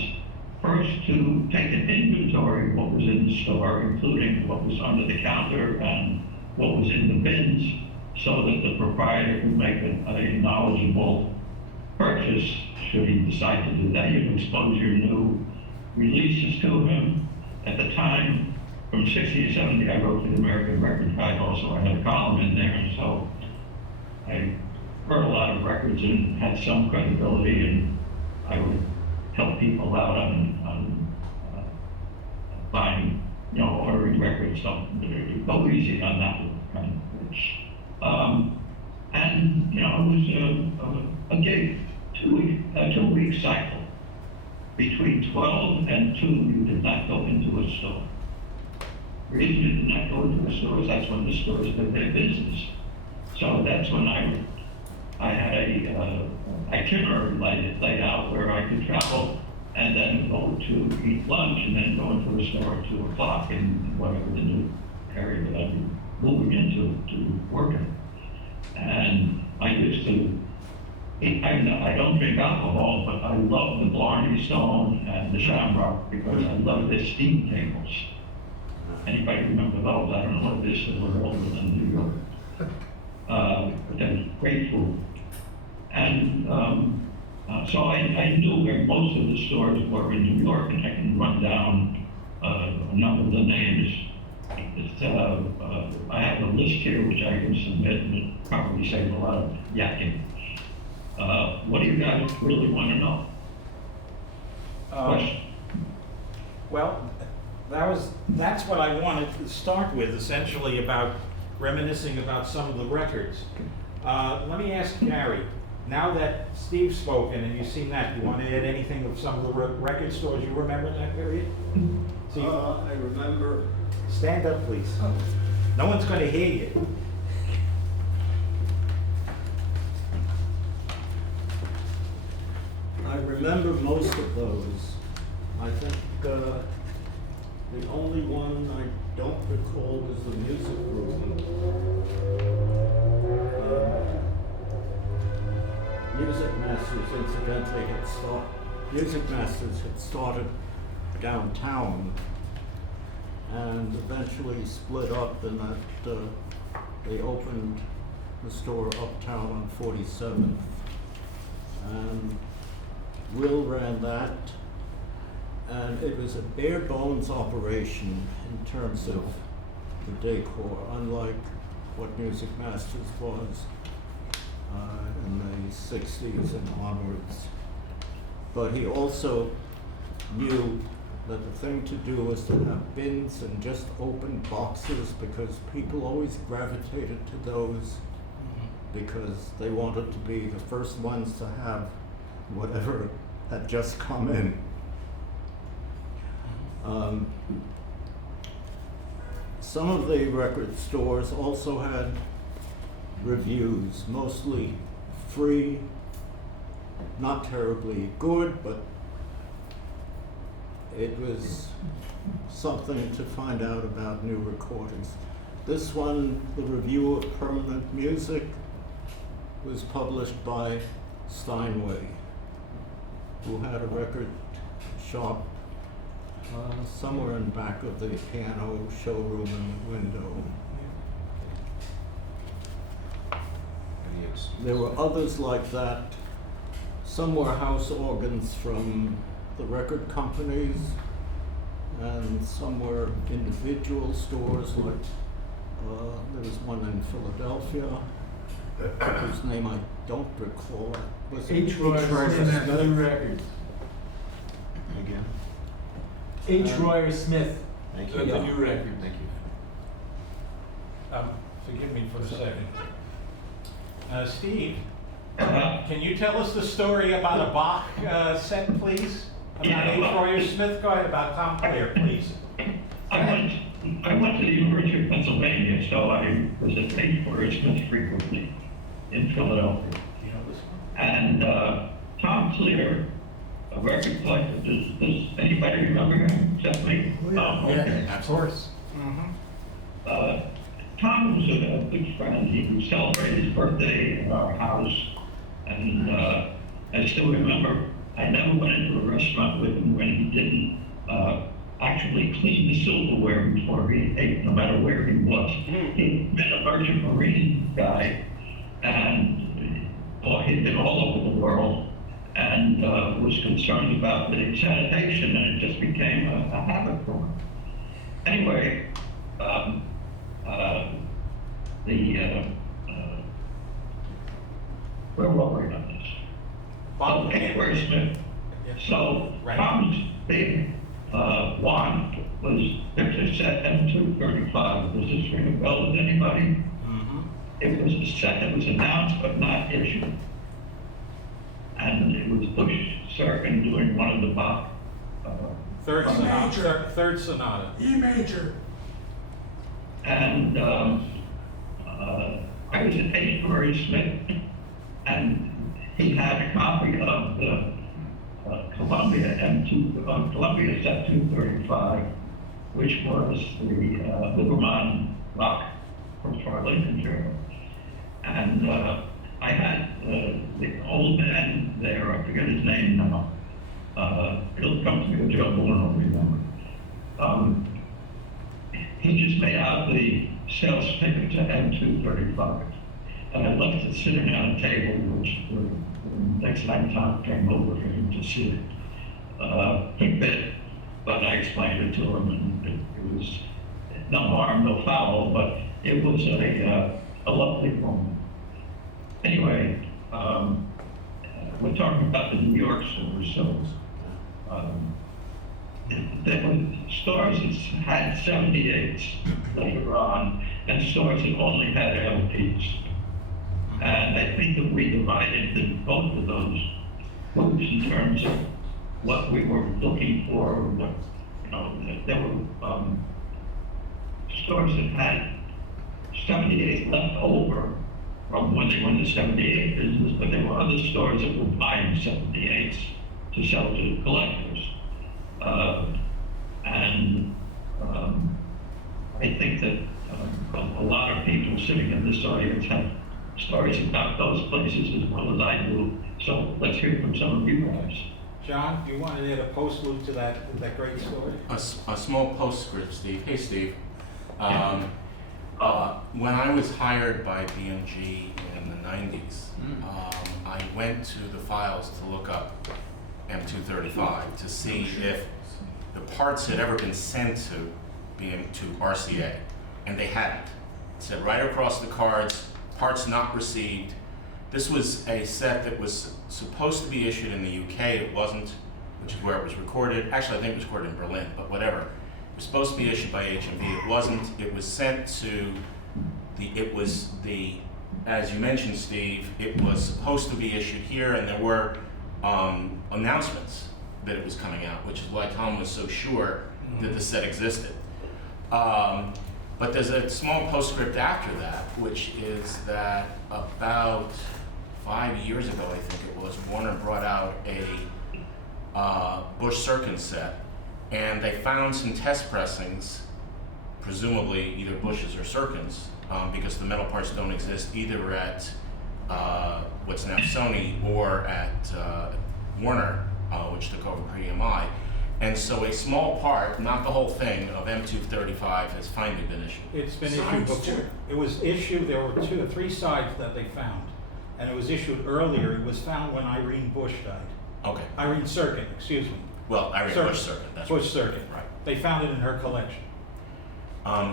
first to take an inventory of what was in the store, including what was under the counter and what was in the bins, so that the proprietor could make a knowledgeable purchase should he decide to do that. You'd expose your new releases to him. At the time, from 60 to 70, I wrote the American Record Guide also. I had a column in there, and so I heard a lot of records and had some credibility, and I would help people out on buying, ordering records. So go easy on that one. And it was a gig, a two-week cycle. Between 12 and 2, you did not go into a store. The reason you did not go into a store is that's when the stores did their business. So that's when I had a itinerary laid out where I could travel and then go to eat lunch and then go into the store at 2 o'clock in whatever the new area that I'd be moving into to work in. And I used to I don't drink alcohol, but I love the Blarney Stone and the Shamrock because I love their steam tables. Anybody remember those? I don't know what it is, but we're older than New York. But they're great food. And so I knew where most of the stores were in New York, and I can run down a number of the names. I have a list here which I can submit, and it probably saves a lot of yakking. What do you guys really want to know? Question? Well, that's what I wanted to start with, essentially about reminiscing about some of the records. Let me ask Gary, now that Steve's spoken and you've seen that, do you want to add anything of some of the record stores you remember in that period? I remember. Stand up, please. No one's going to hear you. I remember most of those. I think the only one I don't recall was the music room. Music Masters had started downtown and eventually split up, and that they opened the store uptown on 47th. And Will ran that, and it was a bare bones operation in terms of the decor, unlike what Music Masters was in the 60s and onwards. But he also knew that the thing to do was to have bins and just open boxes, because people always gravitated to those because they wanted to be the first ones to have whatever had just come in. Some of the record stores also had reviews, mostly free, not terribly good, but it was something to find out about new recordings. This one, the Review of Permanent Music, was published by Steinway, who had a record shop somewhere in back of the piano showroom and window. And it's- There were others like that. Some were house organs from the record companies, and some were individual stores, like there was one in Philadelphia, whose name I don't recall. Was it H. Royer Smith, New Records. Again? H. Royer Smith, Thank the you. New Records. Thank you. Forgive me for a second. Steve, Uh, can you tell us the story about a Bach set, please? About Yeah. H. Royer Smith, go ahead, about Tom Player, please. I went to the University of Pennsylvania, so I was at H. Royer Smith frequently in Philadelphia. Do you know this one? And Tom Clear, a record collector, does anybody remember him except me? Oh, okay. Of course. Tom was a good friend. He would celebrate his birthday at our house. And I still remember, I never went into a restaurant with him when he didn't actually clean the silverware before he ate, no matter where he was. He'd been a merchant marine guy, and he'd been all over the world, and was concerned about the sanitation, and it just became a habit for him. Anyway, where were we on this? Bob, Okay, where's Smith? Yes. So, Right. Tom's big wand was Victor set M235. Does this ring a bell with anybody? It was the set that was announced but not issued. And it was Bush Serkin doing one of the Bach. Third A sonata. major. Third sonata. E major. And I was at H. Royer Smith, and he had a copy of the Columbia Columbia Set 235, which was the Lieberman Bach from Farlington Journal. And I had the old man there, I forget his name now. It'll come to me with trouble, I don't remember. He just made out the sales ticket to M235. And I left it sitting on a table, which next time Tom came over for him to see it. He bit, but I explained it to him, and it was no harm, no foul, but it was a lovely moment. Anyway, we're talking about the New York stores, so there were stores that had 78s later on, and stores that only had LPs. And I think that we divided both of those groups in terms of what we were looking for. What, there were stores that had 78s left over from when they were in the 78 business, but there were other stores that were buying 78s to sell to collectors. I think that a lot of people sitting in this audience have stories about those places as well as I do. So let's hear from some of you guys. John, you wanted to add a post loop to that great story? A small postscript, Steve. Hey, Steve. When I was hired by BMG in the 90s, I went to the files to look up M235 to see if the parts had ever been sent to RCA, and they hadn't. It said right across the cards, parts not received. This was a set that was supposed to be issued in the UK. It wasn't, which is where it was recorded. Actually, I think it was recorded in Berlin, but whatever. It was supposed to be issued by HMV. It wasn't. It was sent to as you mentioned, Steve, it was supposed to be issued here, and there were announcements that it was coming out, which is why Tom was so sure that the set existed. But there's a small postscript after that, which is that about 5 years ago, I think it was, Warner brought out a Bush Serkin set, and they found some test pressings, presumably either Bush's or Serkin's, because the metal parts don't exist either at what's now Sony or at Warner, which took over per EMI. And so a small part, not the whole thing, of M235 has finally been issued. It's been issued before. It was issued, there were 2 or 3 sides that they found. And it was issued earlier. It was found when Irene Bush died. Okay. Irene Serkin, excuse me. Well, Irene Bush Circuit, that's right. Bush Serkin. Right. They found it in her collection.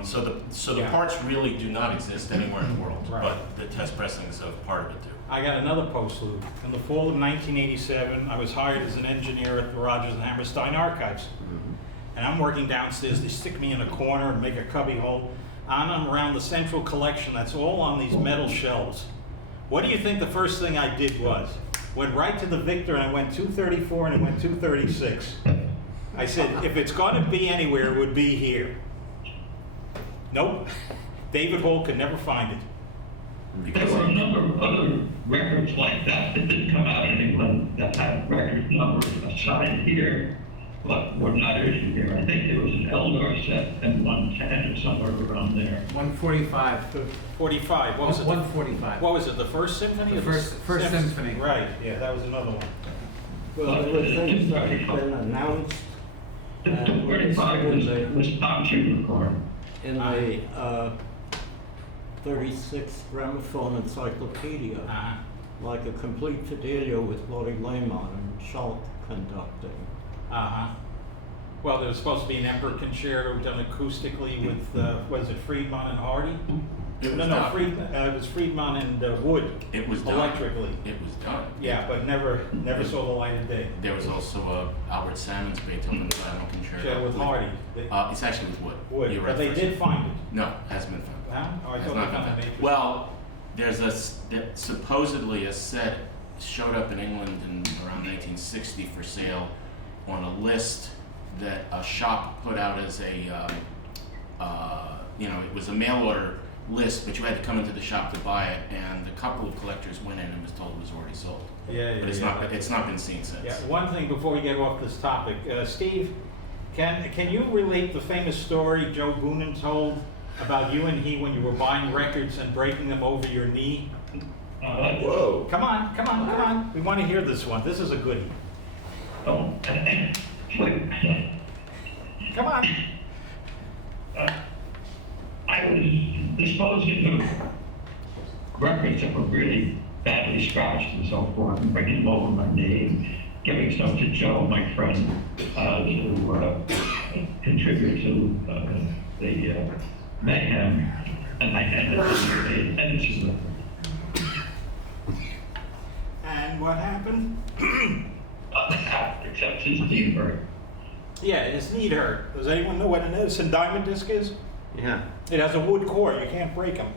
So the Yeah. parts really do not exist anywhere in the world, Right. but the test pressings of part of it do. I got another post-loop. In the fall of 1987, I was hired as an engineer at the Rodgers and Hammerstein Archives. And I'm working downstairs. They stick me in a corner and make a cubby hole. I'm around the central collection that's all on these metal shelves. What do you think the first thing I did was? Went right to the Victor and I went 234 and I went 236. I said, if it's going to be anywhere, it would be here. Nope. David Hall could never find it. There were a number of other records like that that didn't come out in England that had record numbers assigned here, but were not issued here. I think there was an Eldor set and 110 or somewhere around there. 145. 45. What was it? 145. What was it? The First Symphony? The or first symphony. Right. Yeah, that was another one. Well, there were things that had been announced The 245 was not cheap record. in the 36 Gramophone Encyclopedia, like a complete Fidelio with Lottie Lehmann and Schalt conducting. Well, there was supposed to be an Emperor Concerto done acoustically with, was it Friedman and Hardy? It was No, done. it was Friedman and Wood. It was done. Electrically. It was done. Yeah, but never saw the light of day. There was also Albert Salmon's Beethoven Final Concerto. Yeah, with Hardy. It's actually with Wood. Wood, You're but right they first. did find it. No, hasn't been found. Huh? Oh, I Has thought not they been found found. it. Well, there's supposedly a set showed up in England in around 1960 for sale on a list that a shop put out as a, it was a mail order list, but you had to come into the shop to buy it, and a couple of collectors went in and was told it was already sold. Yeah, But it's not been seen since. Yeah, one thing before we get off this topic, Steve, can you relate the famous story Joe Boonen told about you and he when you were buying records and breaking them over your knee? Whoa. Come on. We want to hear this one. This is a goodie. Oh, Come on. I was disposing of records that were really badly scratched and so forth, and bringing them over my knee, giving some to Joe, my friend, to contribute to the mayhem, and I ended up in the edition. And what happened? Except his knee hurt. Yeah, his knee hurt. Does anyone know what an Edison diamond disc is? Yeah. It has a wood core. You can't break them.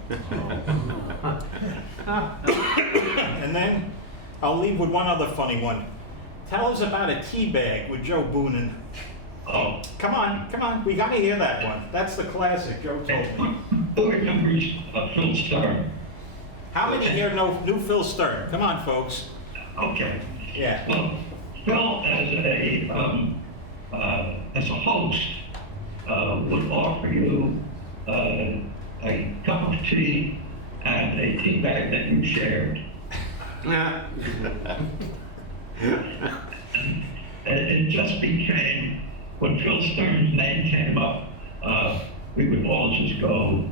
And then I'll leave with one other funny one. Tell us about a tea bag with Joe Boonen. Oh. Come on. We got to hear that one. That's the classic, Joe told me. Board numbers Phil Stern. How many here know knew Phil Stern? Come on, folks. Okay. Yeah. Well, Phil, as a host, would offer you a cup of tea and a tea bag that you shared. It just became, when Phil Stern's name came up, we would all just go.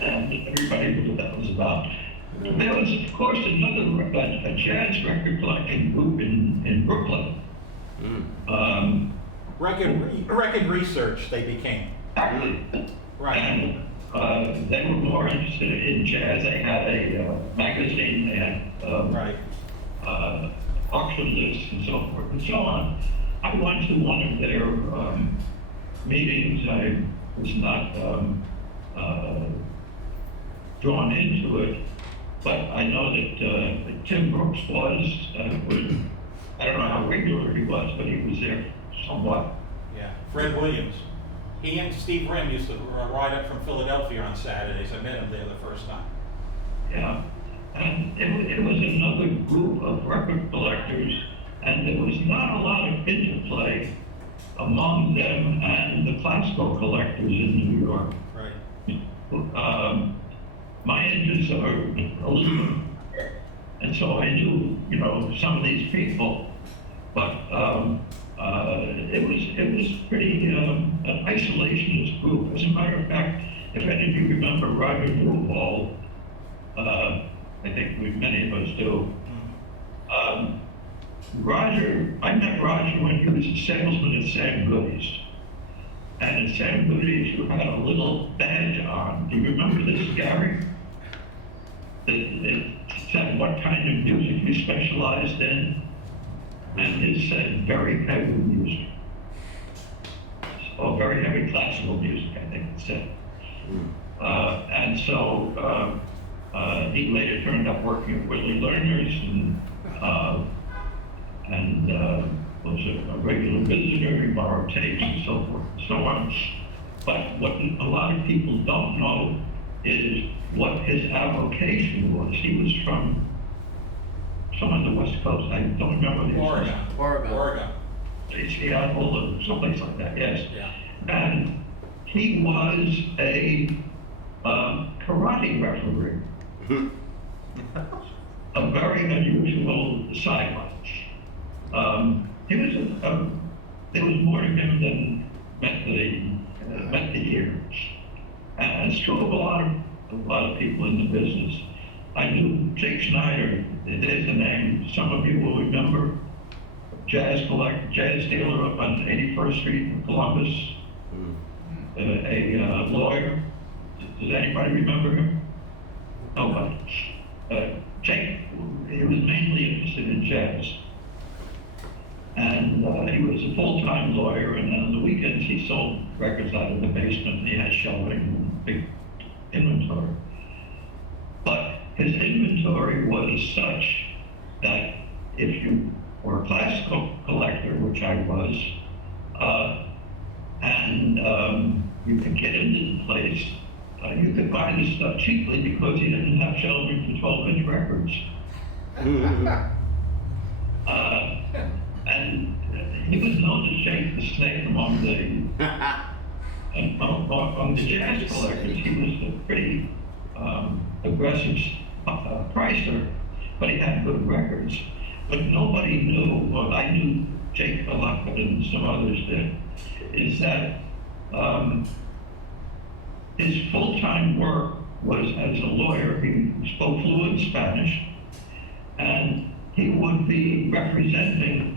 And everybody knew what that was about. There was, of course, a jazz record collecting group in Brooklyn. Record research they became. Right. And they were more interested in jazz. They had a magazine. They had Right. auction lists and so forth and so on. I went to one of their meetings. I was not drawn into it, but I know that Tim Brooks was. I don't know how regular he was, but he was there somewhat. Yeah. Fred Williams. He and Steve Rim used to ride up from Philadelphia on Saturdays. I met him there the first time. Yeah. And it was another group of record collectors, and there was not a lot of interplay among them and the classical collectors in New York. Right. My ages are a little And so I knew, you know, some of these people, but it was pretty an isolationist group. As a matter of fact, if any of you remember Roger Newhall, I think many of us do. I met Roger when he was a salesman at Sam Goody's. And at Sam Goody's, you had a little badge on. Do you remember this, Gary? It said what kind of music you specialized in. And it said very heavy music. Or very heavy classical music, I think it said. And so he later turned up working with Willie Learners and was a regular visitor. He borrowed tapes and so forth and so on. But what a lot of people don't know is what his avocation was. He was from some on the West Coast. I don't remember the Oregon. Seattle or someplace like that, yes. Yeah. And he was a karate referee. A very unusual sideline. There was more to him than met the ear. And it's true of a lot of people in the business. I knew Jake Schneider. There's a name some of you will remember. Jazz dealer up on 81st Street in Columbus. A lawyer. Does anybody remember him? Nobody. Jake, he was mainly interested in jazz. And he was a full-time lawyer, and on the weekends he sold records out of the basement. He had shelving and big inventory. But his inventory was such that if you were a classical collector, which I was, and you could get into the place, you could buy this stuff cheaply because he didn't have shelving for 12-inch records. And he was known to shake the snake among the jazz collectors. He was a pretty aggressive pricer, but he had good records. But nobody knew, well, I knew Jake a lot better than some others did, is that his full-time work was as a lawyer. He spoke fluent Spanish, and he would be representing,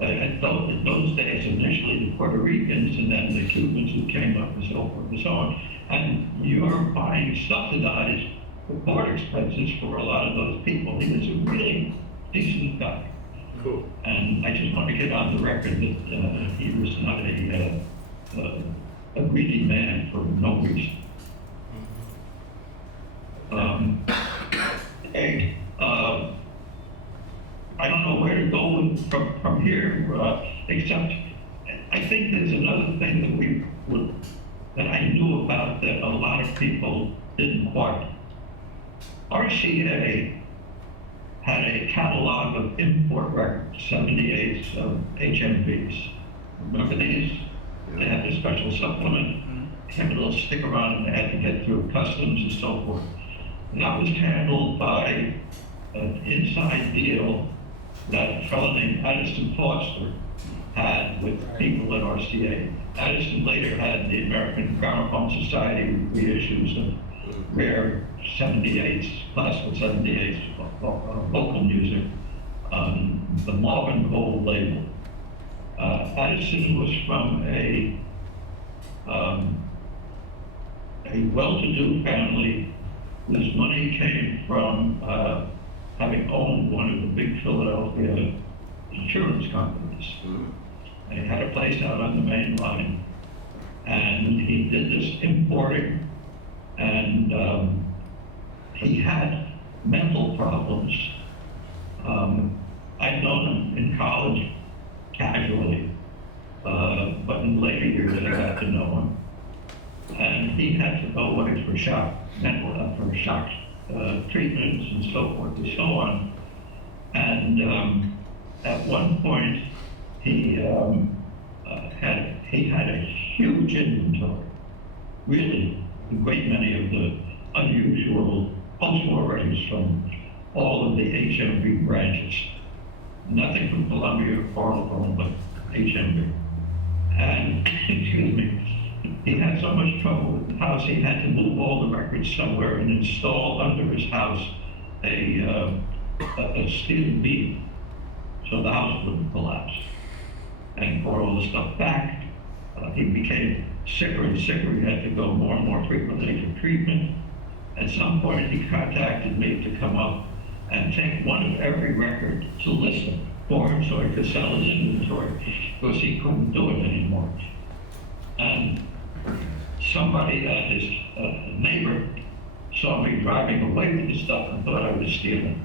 in those days, initially the Puerto Ricans and then the Cubans who came up and so forth and so on. And you're buying subsidized court expenses for a lot of those people. He was a really decent guy. Cool. And I just want to get on the record that he was not a greedy man for no reason. I don't know where to go from here, except I think there's another thing that I knew about that a lot of people didn't quite. RCA had a catalog of import records, 78s of HMVs. Remember these? They had a special supplement, had a little sticker on it, they had to get through customs and so forth. And that was handled by an inside deal that a fellow named Addison Foster had with people at RCA. Addison later had the American Gramophone Society reissues of rare 78s, classical 78s, vocal music, the Marvin Gold label. Addison was from a well-to-do family whose money came from having owned one of the big Philadelphia insurance companies. And he had a place out on the main line. And he did this importing, and he had mental problems. I'd known him in college casually, but in later years I got to know him. And he had to go away for shock treatments and so forth and so on. And at one point, he had a huge inventory, really a great many of the unusual post-war records from all of the HMV branches. Nothing from Columbia or Oracle, but HMV. And, excuse me, he had so much trouble with the house, he had to move all the records somewhere and install under his house a steel beam, so the house wouldn't collapse. And brought all the stuff back. He became sicker and sicker. He had to go more and more frequently for treatment. At some point, he contacted me to come up and take one of every record to listen for him so he could sell his inventory, because he couldn't do it anymore. And somebody, his neighbor, saw me driving away with the stuff and thought I was stealing it.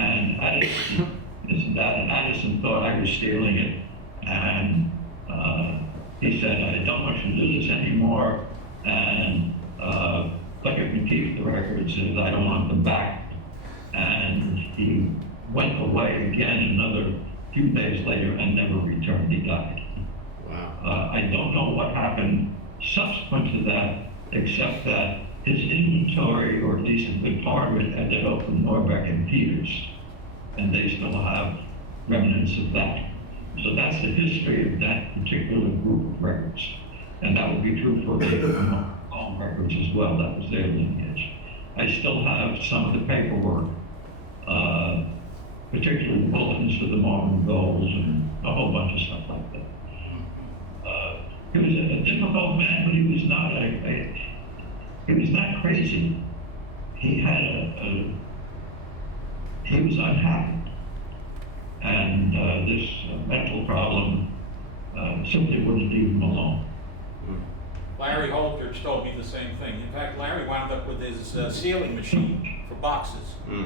And Addison, and Addison thought I was stealing it. And he said, I don't want you to do this anymore, and but you can keep the records, and I don't want them back. And he went away again another few days later and never returned. He died. Wow. I don't know what happened subsequent to that, except that his inventory, or at least a good part of it, ended up with Norbeck and Peters, and they still have remnants of that. So that's the history of that particular group of records. And that would be true for the home records as well. That was their lineage. I still have some of the paperwork, particularly the bulletins for the Marvin Goals and a whole bunch of stuff like that. He was a difficult man, but he was not crazy. He had he was unhappy. And this mental problem simply wouldn't leave him alone. Larry Holdridge told me the same thing. In fact, Larry wound up with his sealing machine for boxes. He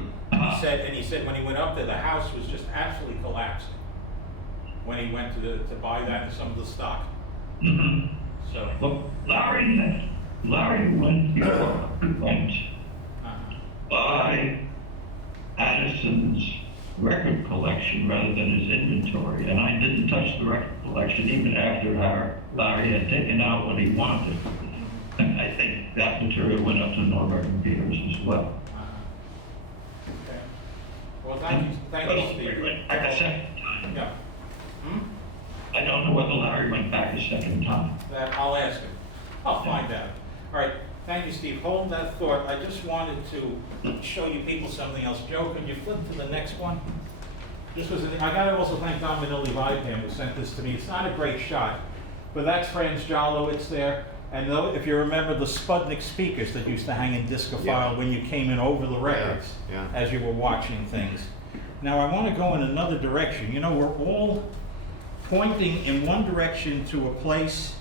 said when he went up there, the house was just absolutely collapsing when he went to buy that and some of the stock. Mm-hmm. So, Well, Larry went by Addison's record collection rather than his inventory, and I didn't touch the record collection even after Larry had taken out what he wanted. And I think that material went up to Norbert and Peters as well. okay. Well, thank you, Steve. Like a second time. Yeah. I don't know whether Larry went back a second time. I'll ask him. I'll find out. All right. Thank you, Steve. Hold that thought. I just wanted to show you people something else. Joe, could you flip to the next one? I got to also thank Don Manilli Vipam who sent this to me. It's not a great shot, but that's Franz Jolowitz there. And if you remember the Sputnik speakers that used to hang in Discophile when you came in over the records as you were watching things. Now I want to go in another direction. You know, we're all pointing in one direction to a place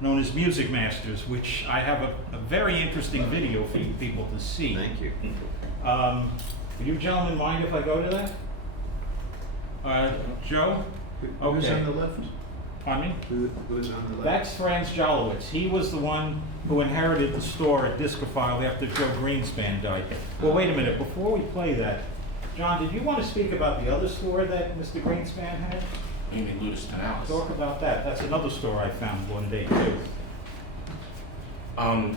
known as Music Masters, which I have a very interesting video for you people to see. Thank you. Would you gentlemen mind if I go to that? Joe? Who's on the left? Pardon me? Who's on the left? That's Franz Jolowitz. He was the one who inherited the store at Discophile after Joe Greenspan died. Well, wait a minute. Before we play that, John, did you want to speak about the other store that Mr. Greenspan had? You mean Ludus Tenalis? Talk about that. That's another store I found one day, too. I'm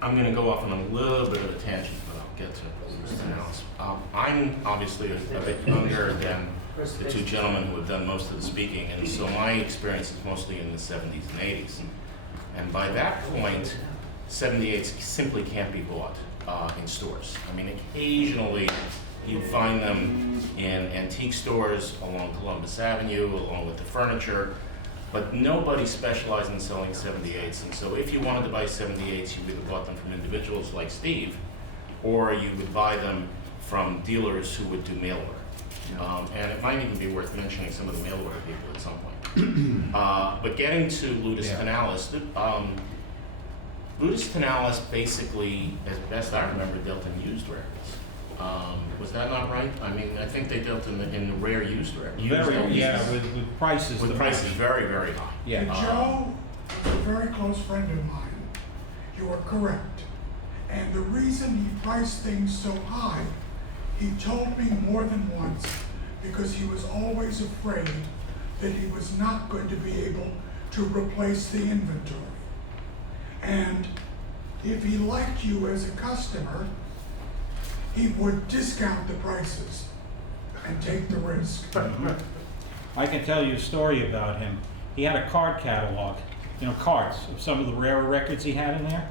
going to go off on a little bit of a tangent, but I'll get to Ludus Tenalis. I'm obviously a bit younger than the two gentlemen who have done most of the speaking, and so my experience is mostly in the 70s and 80s. And by that point, 78s simply can't be bought in stores. I mean, occasionally you find them in antique stores along Columbus Avenue, along with the furniture, but nobody specialized in selling 78s. And so if you wanted to buy 78s, you either bought them from individuals like Steve, or you would buy them from dealers who would do mail order. And it might even be worth mentioning some of the mail order people at some point. But getting to Ludus Tenalis, Ludus Tenalis basically, as best I remember, dealt in used records. Was that not right? I mean, I think they dealt in the rare used records. With prices. With prices very, very high. Yeah. And Joe was a very close friend of mine. You are correct. And the reason he priced things so high, he told me more than once, because he was always afraid that he was not going to be able to replace the inventory. And if he liked you as a customer, he would discount the prices and take the risk. I can tell you a story about him. He had a card catalog, cards of some of the rarer records he had in there.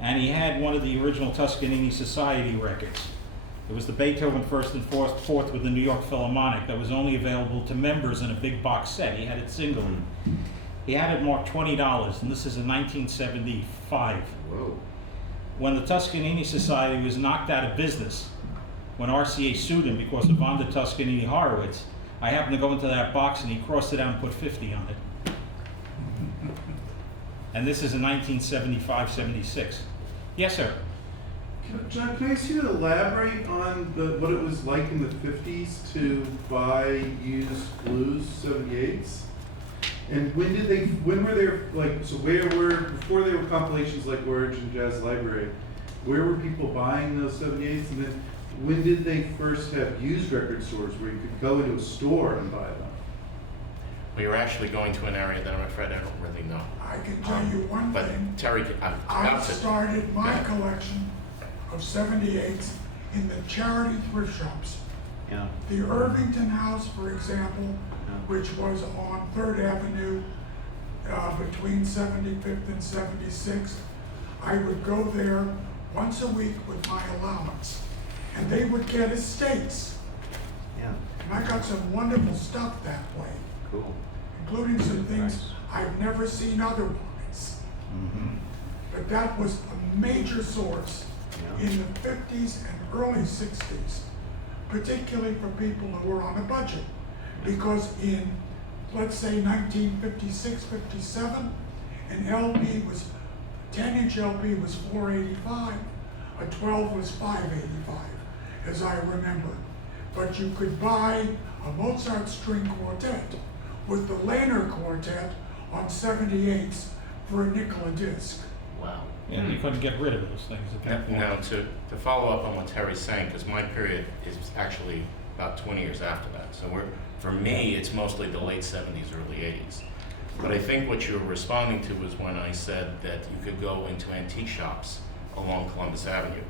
And he had one of the original Toscanini Society records. It was the Beethoven First and Fourth with the New York Philharmonic that was only available to members in a big box set. He had it single. He had it marked $20, and this is in 1975. Whoa. When the Toscanini Society was knocked out of business, when RCA sued him because of Wanda Toscanini Horowitz, I happened to go into that box and he crossed it out and put 50 on it. And this is in 1975, 76. Yes, sir. John, can I ask you to elaborate on what it was like in the 50s to buy used blues 78s? And when were there, before there were compilations like Origin Jazz Library, where were people buying those 78s? And then when did they first have used record stores where you could go into a store and buy them? Well, you're actually going to an area that I'm afraid I don't really know. I can tell you one But thing. Terry, I started my collection of 78s in the charity thrift shops. Yeah. The Irvington House, for example, which was on 3rd Avenue between 75th and 76th, I would go there once a week with my allowance, and they would get estates. Yeah. And I got some wonderful stuff that way, Cool. including some things I've never seen otherwise. But that was a major source in the 50s and early 60s, particularly for people who were on a budget. Because in, let's say, 1956, 57, an LP was, 10-inch LP was $4.85, a 12 was $5.85, as I remember. But you could buy a Mozart string quartet with the Lehner quartet on 78s for a nickel a disc. Wow. Yeah, you couldn't get rid of those things at that point. Now, to follow up on what Terry's saying, because my period is actually about 20 years after that. So for me, it's mostly the late 70s, early 80s. But I think what you were responding to was when I said that you could go into antique shops along Columbus Avenue.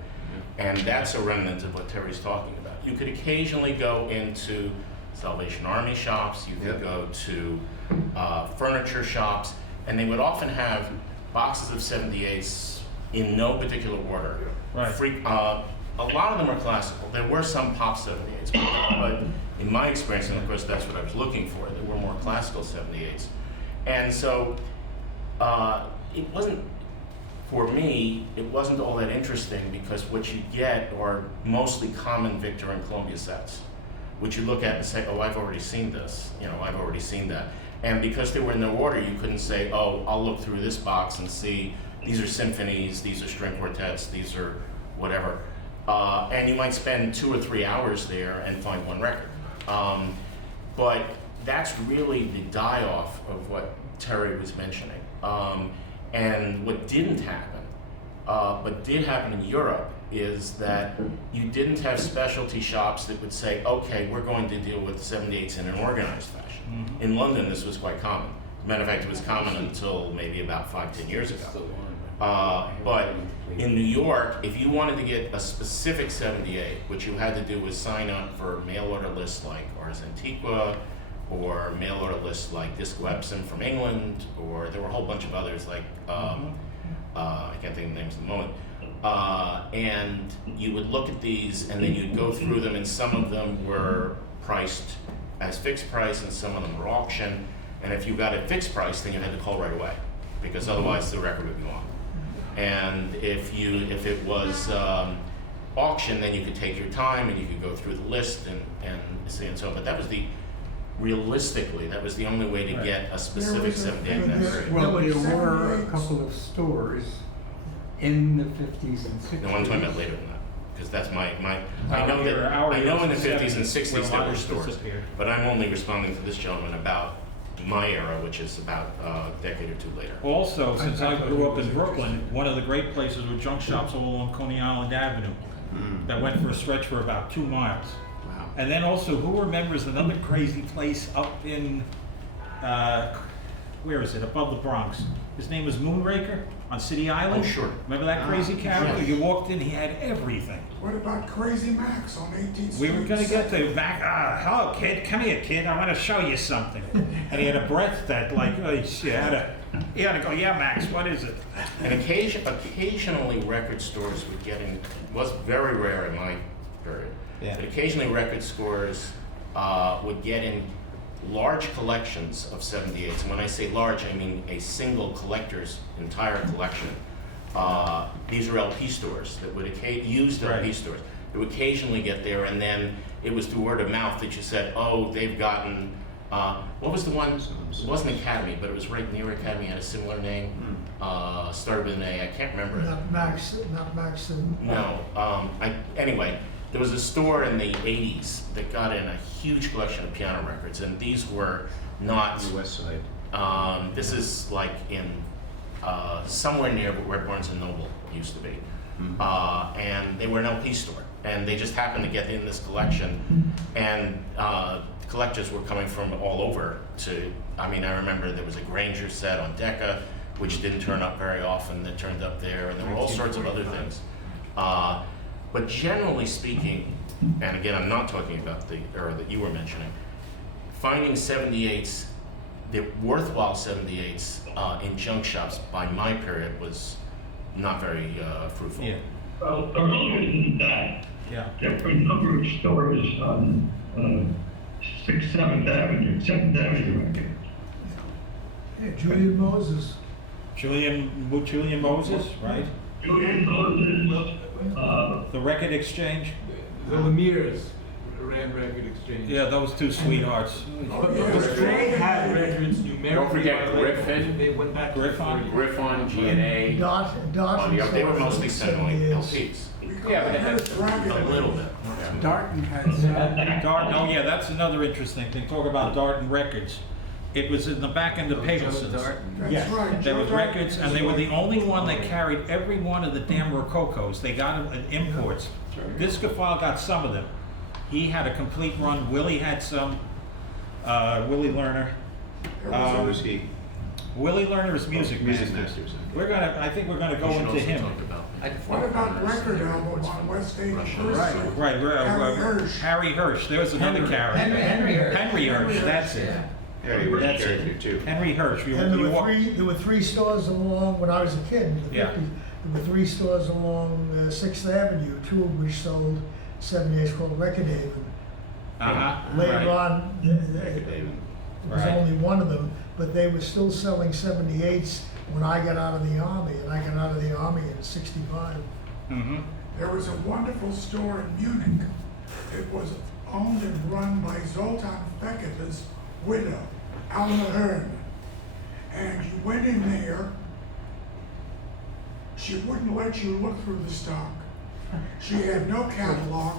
And that's a remnant of what Terry's talking about. You could occasionally go into Salvation Army shops, you could go to furniture shops, and they would often have boxes of 78s in no particular order. Right. A lot of them are classical. There were some pop 78s, but in my experience, and of course that's what I was looking for, there were more classical 78s. And so it wasn't, for me, it wasn't all that interesting because what you get are mostly common Victor and Columbia sets, which you look at and say, oh, I've already seen this, I've already seen that. And because they were in no order, you couldn't say, oh, I'll look through this box and see these are symphonies, these are string quartets, these are whatever. And you might spend 2 or 3 hours there and find one record. But that's really the die-off of what Terry was mentioning. And what didn't happen, but did happen in Europe, is that you didn't have specialty shops that would say, okay, we're going to deal with 78s in an organized fashion. In London, this was quite common. As a matter of fact, it was common until maybe about 5-10 years ago. But in New York, if you wanted to get a specific 78, what you had to do was sign up for mail order lists like Ars Antiqua, or mail order lists like Disco Epson from England, or there were a whole bunch of others like, I can't think of the names at the moment. And you would look at these and then you'd go through them, and some of them were priced as fixed price and some of them were auction. And if you got a fixed price, then you had to call right away, because otherwise the record would be gone. And if it was auction, then you could take your time and you could go through the list and see and so on. But that was realistically, that was the only way to get a specific 78 in that period. Well, there were a couple of stores in the 50s and 60s. No, I'm talking about later than that, because that's my I know in the 50s and 60s there were stores, but I'm only responding to this gentleman about my era, which is about a decade or two later. Also, since I grew up in Brooklyn, one of the great places were junk shops all along Coney Island Avenue that went for a stretch for about 2 miles. Wow. And then also, who remembers another crazy place up in where is it, above the Bronx. His name was Moonraker on City Island. Oh, sure. Remember that crazy character? sure. You walked in, he had everything. What about Crazy Max on 18th Street? We were gonna get to back, hello kid, come here kid, I wanna show you something. And he had a breath that like, he had to go, yeah Max, what is it? And occasionally record stores would get in, was very rare in my period, Yeah. but occasionally record stores would get in large collections of 78s. And when I say large, I mean a single collector's entire collection. These are LP stores that would use LP Right. stores. They would occasionally get there, and then it was through word of mouth that you said, oh, they've gotten, what was the one? It wasn't Academy, but it was right near Academy, had a similar name. Started with an A, I can't remember it. Not Max. No, anyway, there was a store in the 80s that got in a huge collection of piano records, and these were not, On the west side. this is like in, somewhere near where Barnes and Noble used to be. And they were an LP store, and they just happened to get in this collection, and collectors were coming from all over to, I remember there was a Granger set on Decca, which didn't turn up very often, that turned up there, and there were all sorts of other things. But generally speaking, and again, I'm not talking about the era that you were mentioning, finding 78s, the worthwhile 78s in junk shops by my period was not very fruitful. Yeah. Well, earlier than that, Yeah. there were a number of stores on 6th, 7th Avenue, 7th Avenue, I guess. Yeah, Julian Moses. Julian Moses, right? Julian Moses, The Record Exchange. The Lemire's ran Record Exchange. Yeah, those two sweethearts. They had records numerically. Don't forget by label. Griffin. They went back to Griffin. the 30s. Griffon, G&A. Dawson. They were mostly selling LPs, Yeah, but it had a little bit. Darton had some. Darton, oh yeah, that's another interesting thing. Talk about Darton Records. It was in the back end of Pagelson's. That's right. There was Joe Darton records, and they were the only one that carried every one of the damn Rococos. They got them in imports. Discophile got some of them. He had a complete run. Willie had some. Willie Lerner. So was he. Willie Lerner is music Music masters. Masters. I think we're gonna go We should into also him. talk about What about record album on West 81st Street? Right, Harry Hirsch. Harry Hirsch. There was another character. Henry Hirsch. Henry Hirsch. That's it. Yeah, he was a That's character it. too. Henry Hirsch. And there were three stores along, when I was a kid, in the Yeah. 50s, there were 3 stores along 6th Avenue, 2 of which sold 78s called Record Haven. Later Right. on, there was Right. only one of them, but they were still selling 78s when I got out of the Army, and I got out of the Army in '65. Mm-hmm. There was a wonderful store in Munich. It was owned and run by Zoltan Feket's widow, Alma Hearn. And you went in there, she wouldn't let you look through the stock. She had no catalog,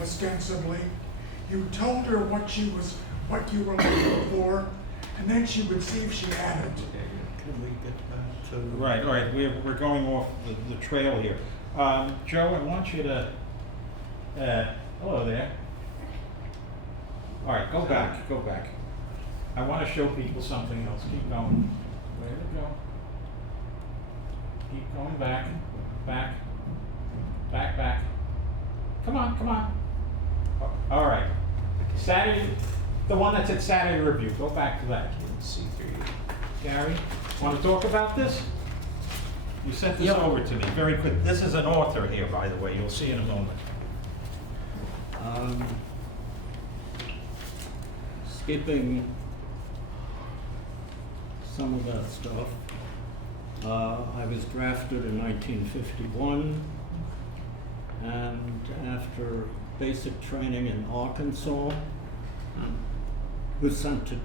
ostensibly. You told her what you were looking for, and then she would see if she had it. Can we get back to? Right, all right, we're going off the trail here. Joe, I want you to, hello there. All right, go back. I want to show people something else. Keep going. Way to go. Keep going back. Come on. All right. Saturday, the one that said Saturday Review, go back to that. Gary, want to talk about this? You sent this over to me very quick. This is an author here, by the way. You'll see in a moment. Skipping some of that stuff. I was drafted in 1951, and after basic training in Arkansas, was sent to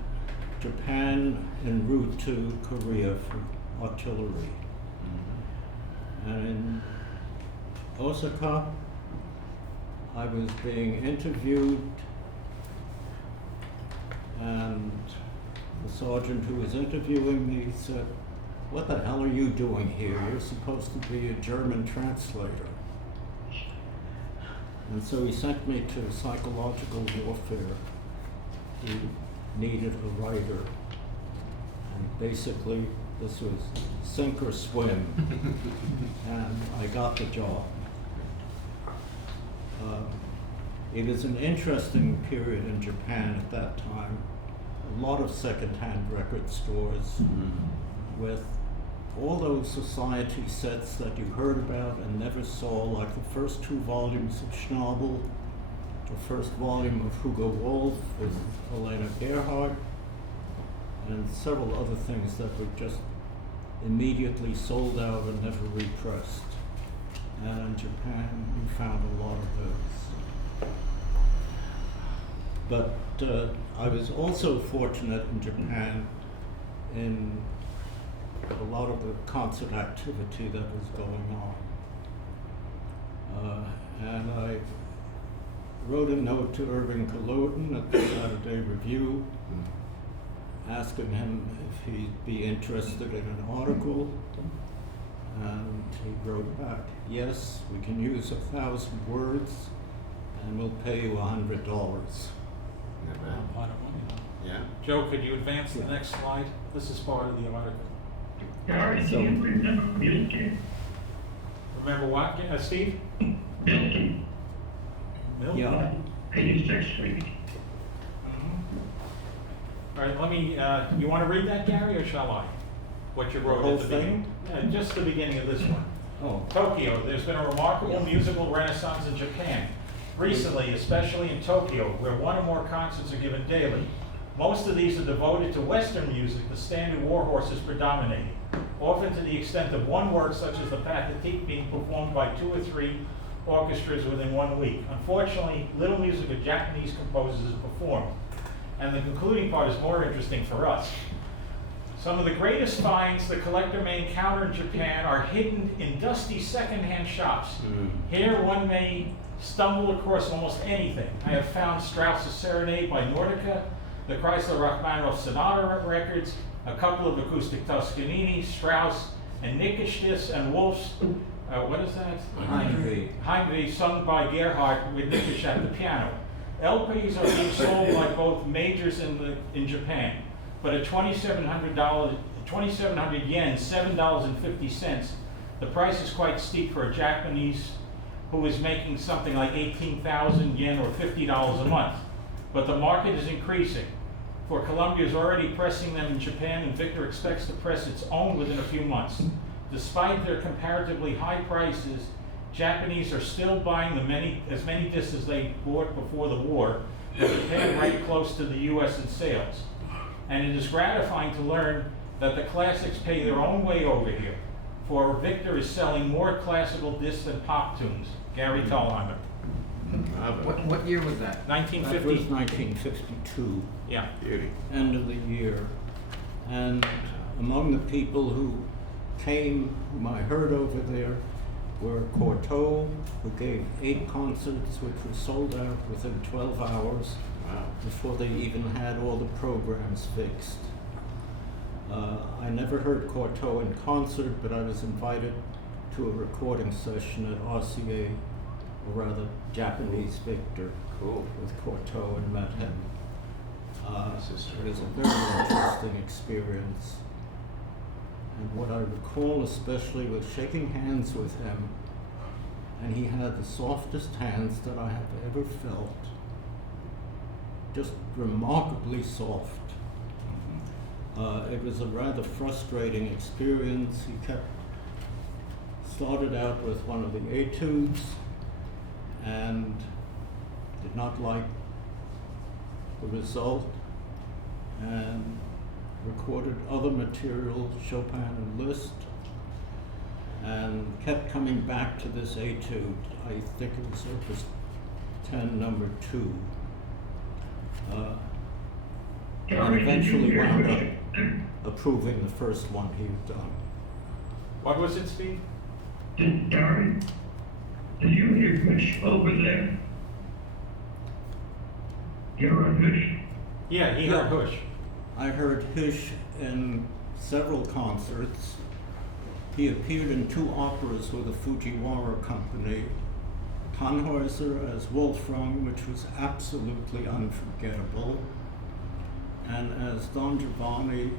Japan en route to Korea for artillery. And in Osaka, I was being interviewed, and the sergeant who was interviewing me said, "What the hell are you doing here? You're supposed to be a German translator." And so he sent me to psychological warfare. He needed a writer. And basically, this was sink or swim, and I got the job. It was an interesting period in Japan at that time. A lot of second-hand record stores with all those society sets that you heard about and never saw, like the first 2 volumes of Schnabel, the first volume of Hugo Wolf with Helena Gerhardt, and several other things that were just immediately sold out and never repressed. And in Japan, you found a lot of those. But I was also fortunate in Japan in a lot of the concert activity that was going on. And I wrote a note to Irving Culloden at the Saturday Review, asking him if he'd be interested in an article. And he wrote back, yes, we can use 1,000 words, and we'll pay you $100. Not bad. A lot of money, huh? Yeah. Joe, could you advance the next slide? This is part of the article. Gary, do you remember Milky? Remember what, Steve? Milky, Milk? Yeah. 86th Street. All right, let me, you want to read that, Gary, or shall I? What you wrote whole at the beginning? Yeah, just the beginning of this one. Oh. Tokyo, there's been a remarkable musical renaissance in Japan. Recently, especially in Tokyo, where one or more concerts are given daily, most of these are devoted to Western music, the standard war horse is predominating, often to the extent of one work such as the Pathétique being performed by 2 or 3 orchestras within 1 week. Unfortunately, little music of Japanese composers is performed. And the concluding part is more interesting for us. Some of the greatest finds the collector may encounter in Japan are hidden in dusty second-hand shops. Here one may stumble across almost anything. I have found Strauss's Serenade by Nordica, the Chrysler Rachmaninoff Sonata records, a couple of acoustic Toscanini, Strauss, and Nikischtis and Wolf's, what is that? Heimweh, sung by Gerhardt with Nikisch at the piano. LPs are being sold by both majors in Japan, but at $2,700 yen, $7.50, the price is quite steep for a Japanese who is making something like 18,000 yen or $50 a month. But the market is increasing, for Columbia is already pressing them in Japan, and Victor expects to press its own within a few months. Despite their comparatively high prices, Japanese are still buying as many discs as they bought before the war, with Japan right close to the U.S. in sales. And it is gratifying to learn that the classics pay their own way over here, for Victor is selling more classical discs than pop tunes. Gary Thalheimer. What year was that? 1950. That was 1952. Yeah. Beauty. End of the year. And among the people who came, whom I heard over there, were Cortot, who gave 8 concerts which were sold out within 12 hours before they even had all the programs fixed. I never heard Cortot in concert, but I was invited to a recording session at RCA, or rather Japanese Victor, with Cortot and met him. It was a very interesting experience. And what I recall especially was shaking hands with him, and he had the softest hands that I have ever felt. Just remarkably soft. It was a rather frustrating experience. He started out with one of the etudes and did not like the result, and recorded other material, Chopin and Liszt, and kept coming back to this etude. I think it was Opus 10, number 2. And eventually wound up approving the first one he had done. What was it, Steve? Gary, did you hear Hush over there? You heard Hush? Yeah, he heard Hush. I heard Hish in several concerts. He appeared in 2 operas with the Fujiwara Company, Tannhäuser as Wolfram, which was absolutely unforgettable, and as Don Giovanni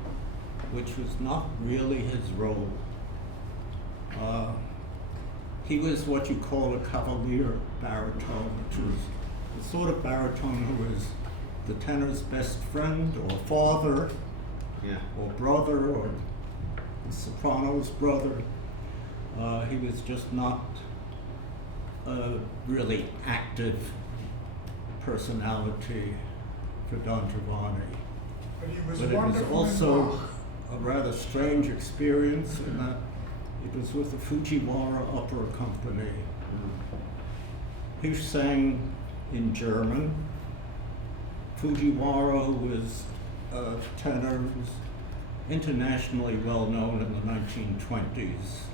which was not really his role. He was what you call a cavalier baritone, which is the sort of baritone who is the tenor's best friend or father Yeah. or brother or the soprano's brother. He was just not a really active personality for Don Giovanni. But he was But it was wonderful in also Bach. a rather strange experience in that it was with the Fujiwara Opera Company. He sang in German. Fujiwara, who was a tenor, was internationally well known in the 1920s.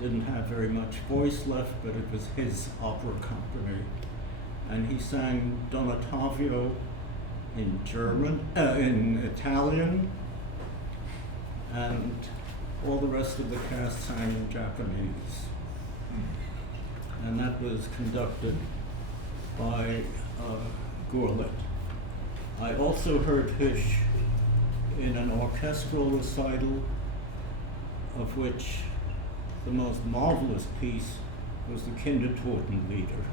Didn't have very much voice left, but it was his opera company. And he sang Don Ottavio in in Italian, and all the rest of the cast sang in Japanese. And that was conducted by Gourlet. I also heard Hish in an orchestral recital, of which the most marvelous piece was the Kindertotenlieder,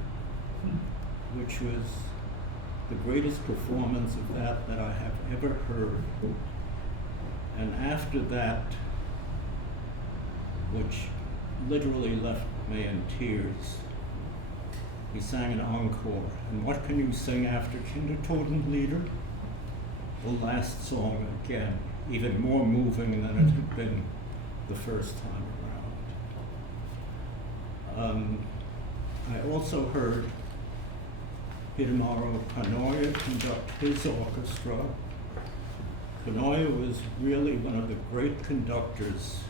which was the greatest performance of that I have ever heard. And after that, which literally left me in tears, he sang an encore. And what can you sing after Kindertotenlieder? The last song again, even more moving than it had been the first time around. I also heard Hidemaru Kanoya conduct his orchestra. Kanoya was really one of the great conductors.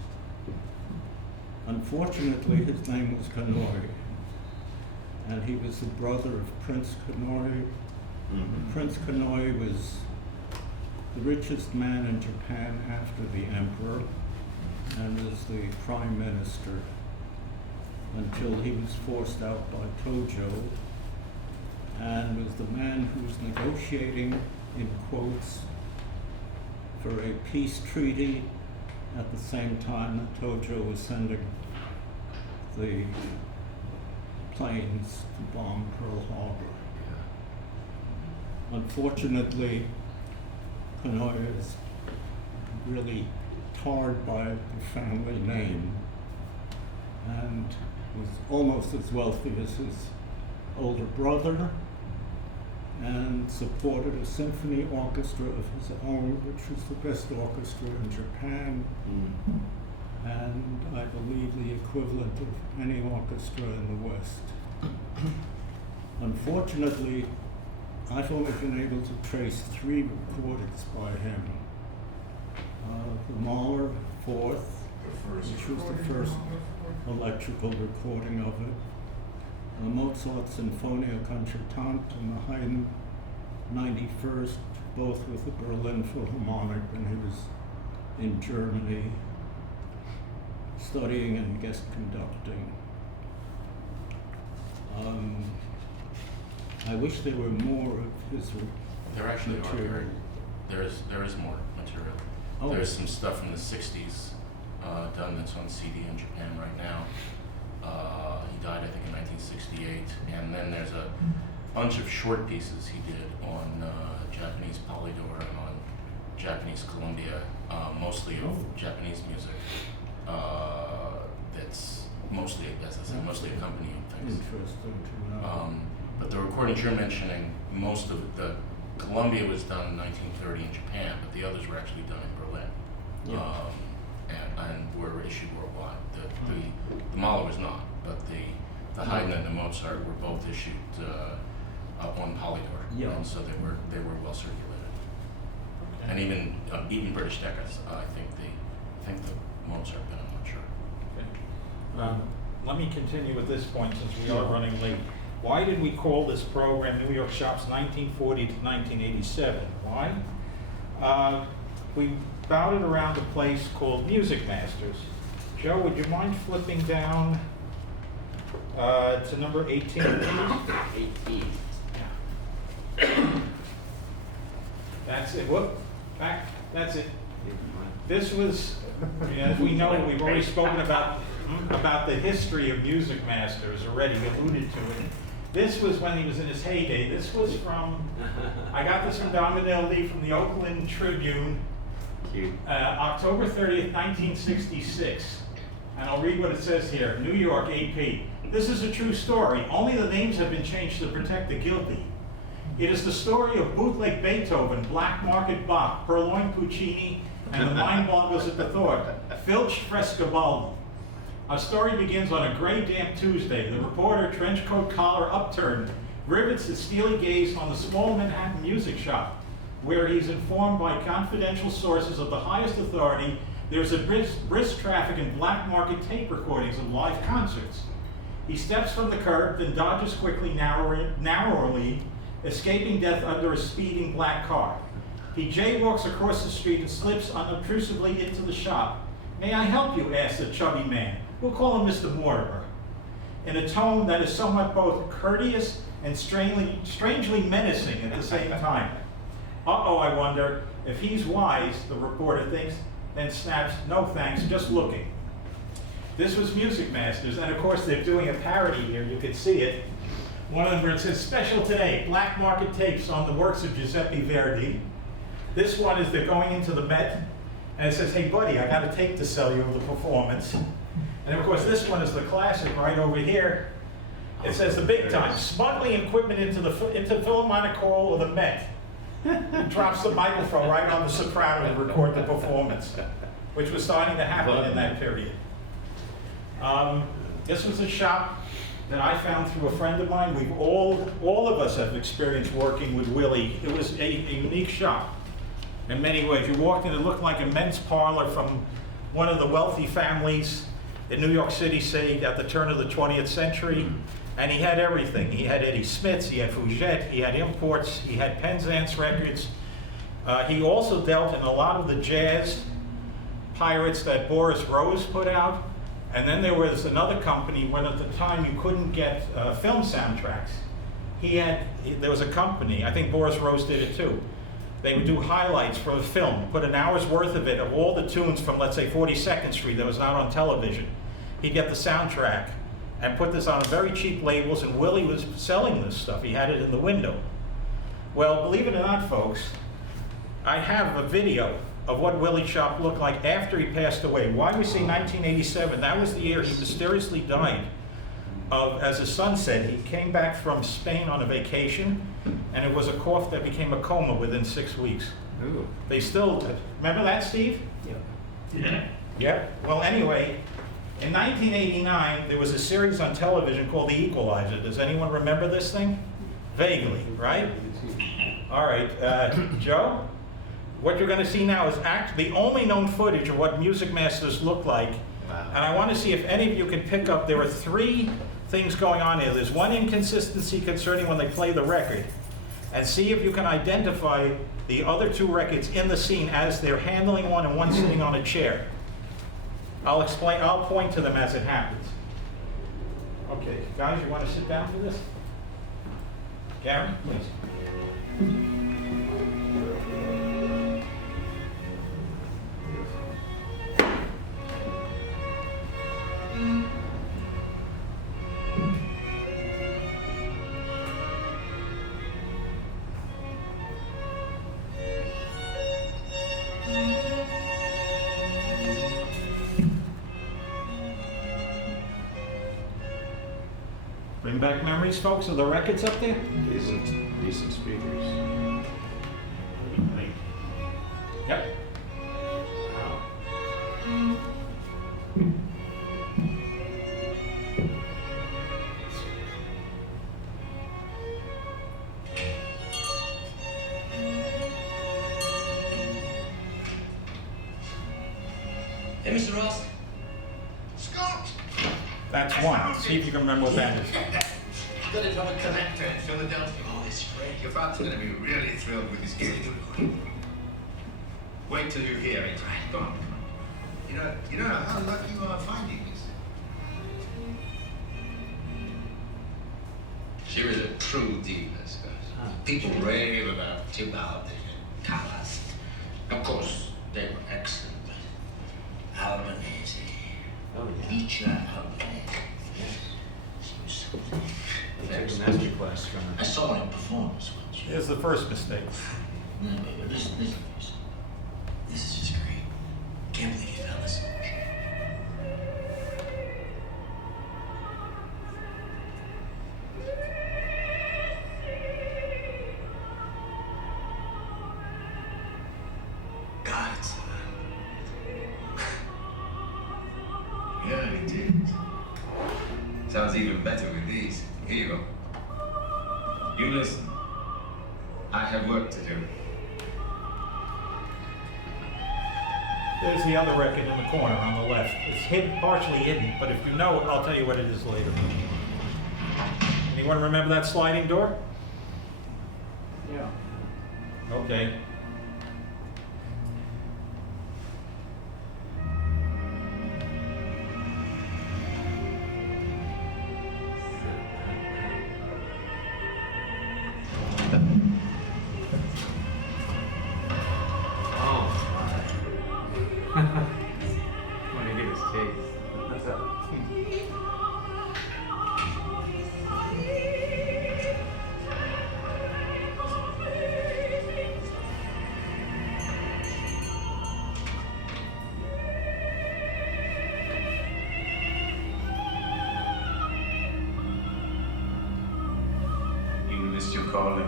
Unfortunately, his name was Kanoya, and he was the brother of Prince Kanoya. Prince Kanoya was the richest man in Japan after the emperor, and was the prime minister until he was forced out by Tojo, and was the man who was negotiating, in quotes, for a peace treaty at the same time that Tojo was sending the planes to bomb Pearl Harbor. Unfortunately, Kanoya is really tarred by the family name and was almost as wealthy as his older brother, and supported a symphony orchestra of his own, which was the best orchestra in Japan, and I believe the equivalent of any orchestra in the West. Unfortunately, I've only been able to trace 3 recordings by him. The Mahler Fourth, which was the first electrical recording of it, Mozart Sinfonia Concertante and the Haydn 91st, both with the Berlin Philharmonic when he was in Germany studying and guest conducting. I wish there were more of his There actually material. are there is more material. Oh. There's some stuff from the 60s done that's on CD in Japan right now. He died, I think, in 1968. And then there's a bunch of short pieces he did on Japanese Polydor and on Japanese Columbia, mostly of Japanese music. That's mostly, as I said, mostly accompanying things. Interesting to know. But the recordings you're mentioning, most of the Columbia was done in 1930 in Japan, but the others were actually done in Berlin. Yeah. And were issued worldwide. The Mahler was not, but the Haydn and the Mozart were both issued on Polydor. Yeah. And so they were well circulated. Okay. And even British Decas, I think the Mozart, but I'm not sure. Okay. Let me continue with this point since we are running late. Why did we call this program New York Shops 1940 to 1987? Why? We bouted around a place called Music Masters. Joe, would you mind flipping down to number 18, please? 18. That's it. Whoop. Back. That's it. This was, as we know, we've already spoken about the history of Music Masters already, alluded to it. This was when he was in his heyday. This was from, I got this from Don Manildi from the Oakland Tribune, October 30th, 1966. And I'll read what it says here, New York AP. This is a true story. Only the names have been changed to protect the guilty. It is the story of bootleg Beethoven, black market Bach, purloined Puccini, and the mind boggles at the thought, filched Frescobaldi. Our story begins on a gray, damp Tuesday. The reporter, trench coat collar upturned, rivets his steely gaze on the small Manhattan music shop, where he's informed by confidential sources of the highest authority there's a brisk traffic in black market tape recordings of live concerts. He steps from the curb, then dodges quickly, narrowly, escaping death under a speeding black car. He jaywalks across the street and slips unobtrusively into the shop. "May I help you?" asks a chubby man. We'll call him Mr. Mortimer, in a tone that is somewhat both courteous and strangely menacing at the same time. Uh-oh, I wonder if he's wise, the reporter thinks, then snaps, "No thanks, just looking." This was Music Masters, and of course they're doing a parody here, you can see it. One of them where it says, "Special today, black market tapes on the works of Giuseppe Verdi." This one is they're going into the Met, and it says, "Hey buddy, I got a tape to sell you of the performance." And of course this one is the classic right over here. It says, "The big time, smuggling equipment into Philharmonic Hall or the Met." Drops the microphone right on the soprano to record the performance, which was starting to happen in that period. This was a shop that I found through a friend of mine. We've all of us have experienced working with Willie. It was a unique shop in many ways. You walked in, it looked like a men's parlor from one of the wealthy families in New York City, say at the turn of the 20th century. And he had everything. He had Eddie Smiths, he had Fougette, he had imports, he had Penzance records. He also dealt in a lot of the jazz pirates that Boris Rose put out. And then there was another company when at the time you couldn't get film soundtracks. There was a company, I think Boris Rose did it too. They would do highlights for a film, put an hour's worth of it, of all the tunes from, let's say, 42nd Street that was not on television. He'd get the soundtrack and put this on very cheap labels, and Willie was selling this stuff. He had it in the window. Well, believe it or not, folks, I have a video of what Willie's shop looked like after he passed away. Why we say 1987? That was the year he mysteriously died of, as his son said, he came back from Spain on a vacation, and it was a cough that became a coma within 6 weeks. Ooh. They still, remember that, Steve? Yeah. Yeah. Well, anyway, in 1989, there was a series on television called The Equalizer. Does anyone remember this thing? Vaguely, right? All right, Joe? What you're going to see now is the only known footage of what Music Masters looked like. Wow. And I want to see if any of you can pick up, there are 3 things going on here. There's one inconsistency concerning when they play the record. And see if you can identify the other 2 records in the scene as they're handling one and one sitting on a chair. I'll point to them as it happens. Okay, guys, you want to sit down for this? Gary, please. Bring back memories, folks, of the records up there? Decent speakers. Yep. Hey, Mr. Ross. Scott! That's one. See if you can remember what that is. Got it from a collector in Philadelphia. Oh, it's great. Your father's going to be really thrilled with his game. Wait till you hear it. Right, go on. You know how lucky you are finding this. She was a true diva, Scott. People rave about Tibaldi and Callas. Of course, they were excellent, but Albanese, Oh, yeah. Nietzsche Albanese. She was something. Take a master class from I her. saw her in performance once. Here's the first mistake. No, but listen. This is just great. Can't believe you found this. Got it. Yeah, I did. Sounds even better with these. Here you go. You listen. I have work to do. There's the other record in the corner on the left. It's hidden, partially hidden, but if you know it, I'll tell you what it is later. Anyone remember that sliding door? Yeah. Okay. When he did his taste. You missed your calling.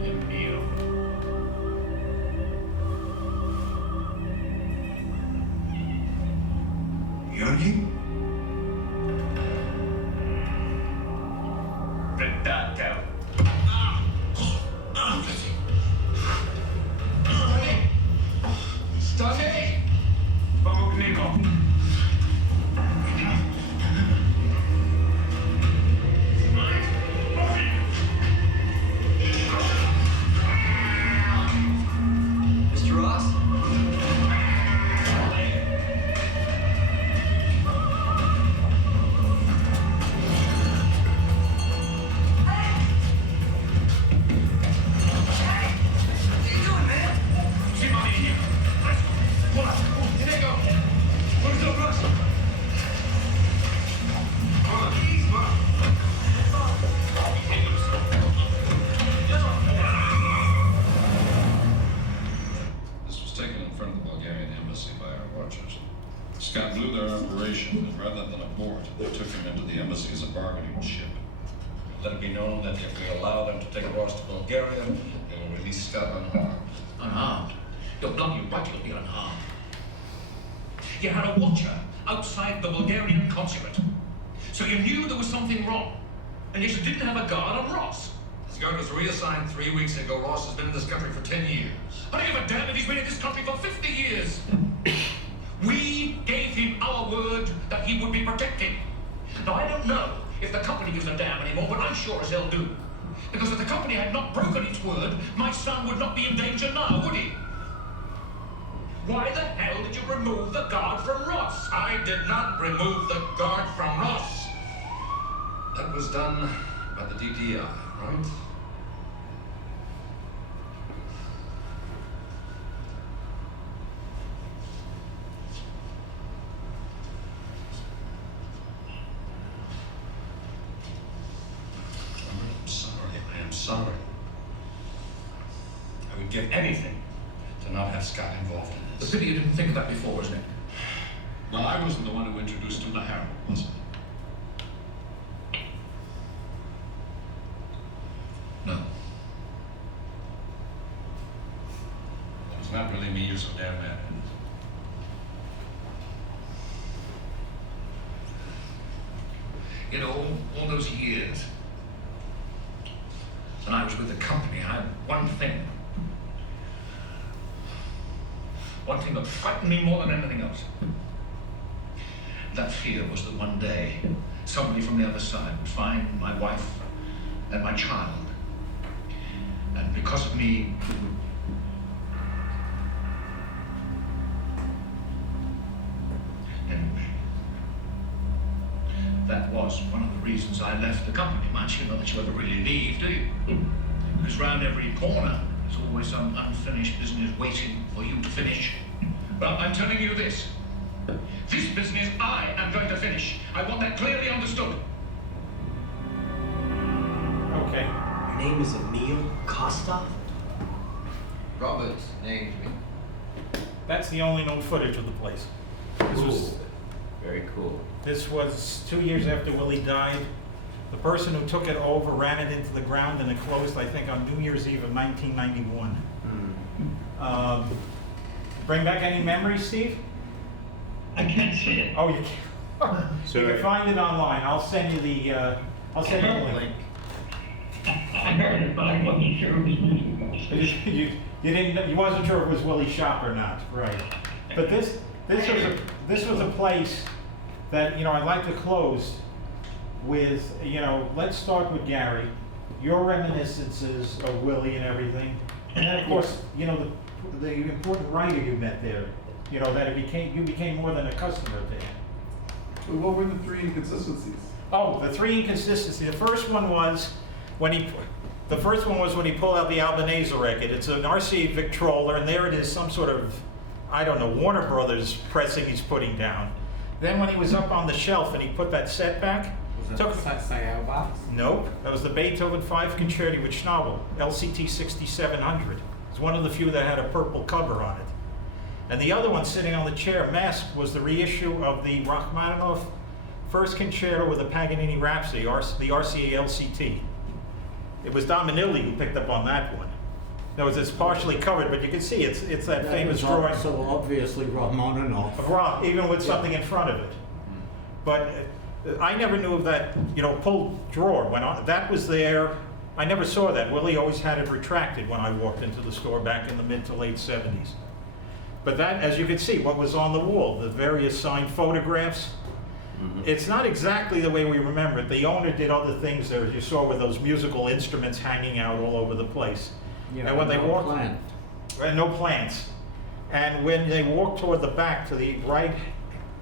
Emil. Yogi? Predator. Stony! Pomógniego. Mr. Ross? This was taken in front of the Bulgarian embassy by our watchers. Scott blew their operation, and rather than abort, they took him into the embassy as a bargaining chip. Let it be known that if we allow them to take Ross to Bulgaria, they will release Scott unharmed. Unharmed? You're bloody right, you'll be unharmed. You had a watcher outside the Bulgarian consulate. So you knew there was something wrong. And yet you didn't have a guard on Ross. His guard was reassigned 3 weeks ago. Ross has been in this country for 10 years. I don't give a damn if he's been in this country for 50 years. We gave him our word that he would be protected. Now, I don't know if the company gives a damn anymore, but I'm sure as hell do. Because if the company had not broken its word, my son would not be in danger now, would he? Why the hell did you remove the guard from Ross? I did not remove the guard from Ross. That was done by the DTI, right? I am sorry. I would give anything to not have Scott involved in The this. pity you didn't think of that before, isn't it? Well, I wasn't the one who introduced him to Harold, was it? No. Well, it's not really me you're so damn mad at. You know, all those years, when I was with the company, I had one thing that frightened me more than anything else. That fear was that one day, somebody from the other side would find my wife and my child. And because of me, anyway, that was one of the reasons I left the company. Mind you, not that you ever really leave, do you? Because round every corner, there's always some unfinished business waiting for you to finish. Well, I'm telling you this. This business I am going to finish. I want that clearly understood. Okay. Your name is Emil Costa? Robert's named me. That's the only known footage of the place. Very cool. This was 2 years after Willie died. The person who took it over ran it into the ground, and it closed, I think, on New Year's Eve of 1991. Bring back any memories, Steve? I can't see it. Oh, you can't. You can find it online. I'll send you the link. I heard it, but I wasn't sure it was music. You wasn't sure if it was Willie's shop or not, right? But this was a place that, you know, I'd like to close with, you know, let's start with Gary, your reminiscences of Willie and everything, and then of course, you know, the important writer you met there, you know, that you became more than a customer to him. But what were the three inconsistencies? Oh, the three inconsistencies. The first one was when he pulled out the Albanese record. It's an RCA Victrola, and there it is, some sort of, I don't know, Warner Brothers pressing he's putting down. Then when he was up on the shelf and he put that set back, Was that Sayao box? nope, that was the Beethoven 5 Concerti with Schnabel, LCT 6700. It's one of the few that had a purple cover on it. And the other one sitting on the chair, masked, was the reissue of the Rachmaninoff First Concerto with the Paganini Rhapsody, the RCA LCT. It was Dominilli who picked up on that one. No, it's partially covered, but you can see it's that famous drawing. So obviously Rachmaninoff. Of rock, even with something in front of it. But I never knew of that, you know, pulled drawer. That was there. I never saw that. Willie always had it retracted when I walked into the store back in the mid to late 70s. But that, as you can see, what was on the wall, the various signed photographs, it's not exactly the way we remember it. The owner did other things there, as you saw, with those musical instruments hanging out all over the place. Yeah, and when they walked, no plants. And when they walked toward the back to the right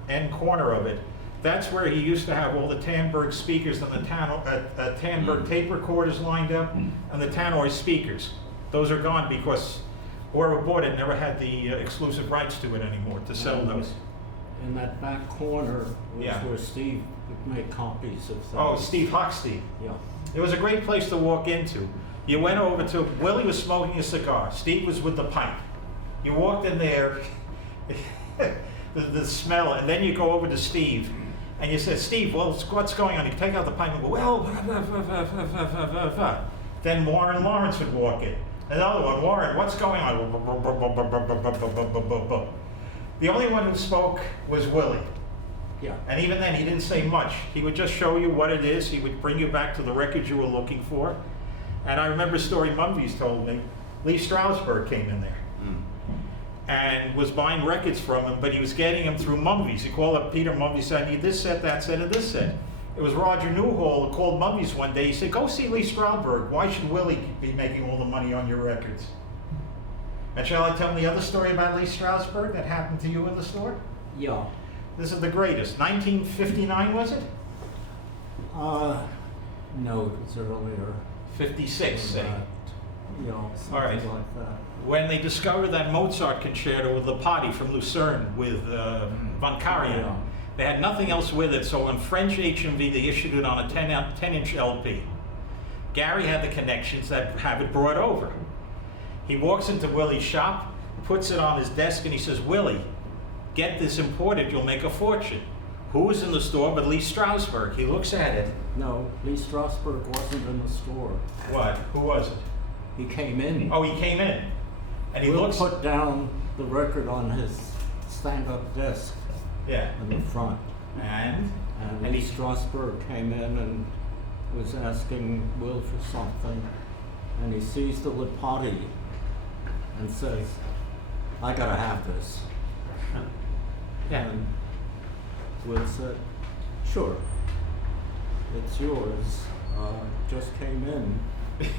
end corner of it, that's where he used to have all the Tandberg speakers and the Tandberg tape recorders lined up, and the Tannoy speakers. Those are gone because whoever bought it never had the exclusive rights to it anymore to sell those. In that back corner was where Steve would make copies of things. Oh, Steve Hochstein. Yeah. It was a great place to walk into. You went over to, Willie was smoking a cigar, Steve was with the pipe. You walked in there, the smell, and then you go over to Steve, and you said, Steve, well, what's going on? You take out the pipe and go, well, then Warren Lawrence would walk in. Another one, Warren, what's going on? The only one who spoke was Willie. Yeah. And even then, he didn't say much. He would just show you what it is. He would bring you back to the records you were looking for. And I remember a story Mumvies told me. Lee Strasberg came in there and was buying records from him, but he was getting them through Mumvies. He called up Peter Mumvies, said, I need this set, that set, and this set. It was Roger Newhall who called Mumvies one day. He said, go see Lee Strasberg. Why should Willie be making all the money on your records? And shall I tell him the other story about Lee Strasberg that happened to you in the store? Yeah. This is the greatest. 1959, was it? No, it was earlier. 56, say. Yeah, something like that. When they discovered that Mozart concerto with Lipati from Lucerne with Von Karajan, they had nothing else with it, so on French HMV they issued it on a 10-inch LP. Gary had the connections that have it brought over. He walks into Willie's shop, puts it on his desk, and he says, Willie, get this imported, you'll make a fortune. Who was in the store but Lee Strasberg? He looks at it. No, Lee Strasberg wasn't in the store. What? Who was it? He came in. Oh, he came in. And he looks... put down the record on his stand-up desk. Yeah. In the front. And Lee Strasberg came in and was asking Will for something. And he sees the Lipati and says, I gotta have this. Yeah. And Will said, sure, it's yours. Just came in.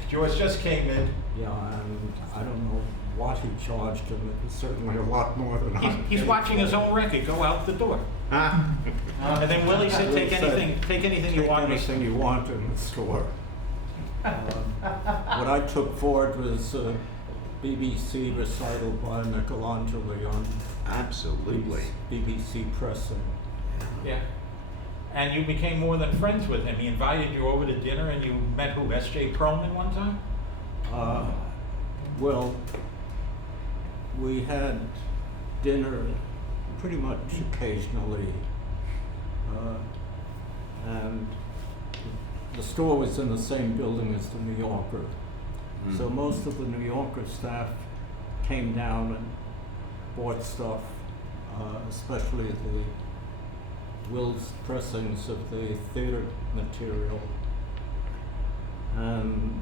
Yours just came in. Yeah, and I don't know what he charged him. It was certainly a lot more than He's watching his own record go out the door. And then Willie said, take anything you want. Anything you want in the store. what I took forward was a BBC recital by Michelangelo on Absolutely. BBC pressing. Yeah. And you became more than friends with him. He invited you over to dinner, and you met who? S.J. Perlman one time? Well, we had dinner pretty much occasionally, and the store was in the same building as the New Yorker. So most of the New Yorker staff came down and bought stuff, especially the Will's pressings of the theater material. And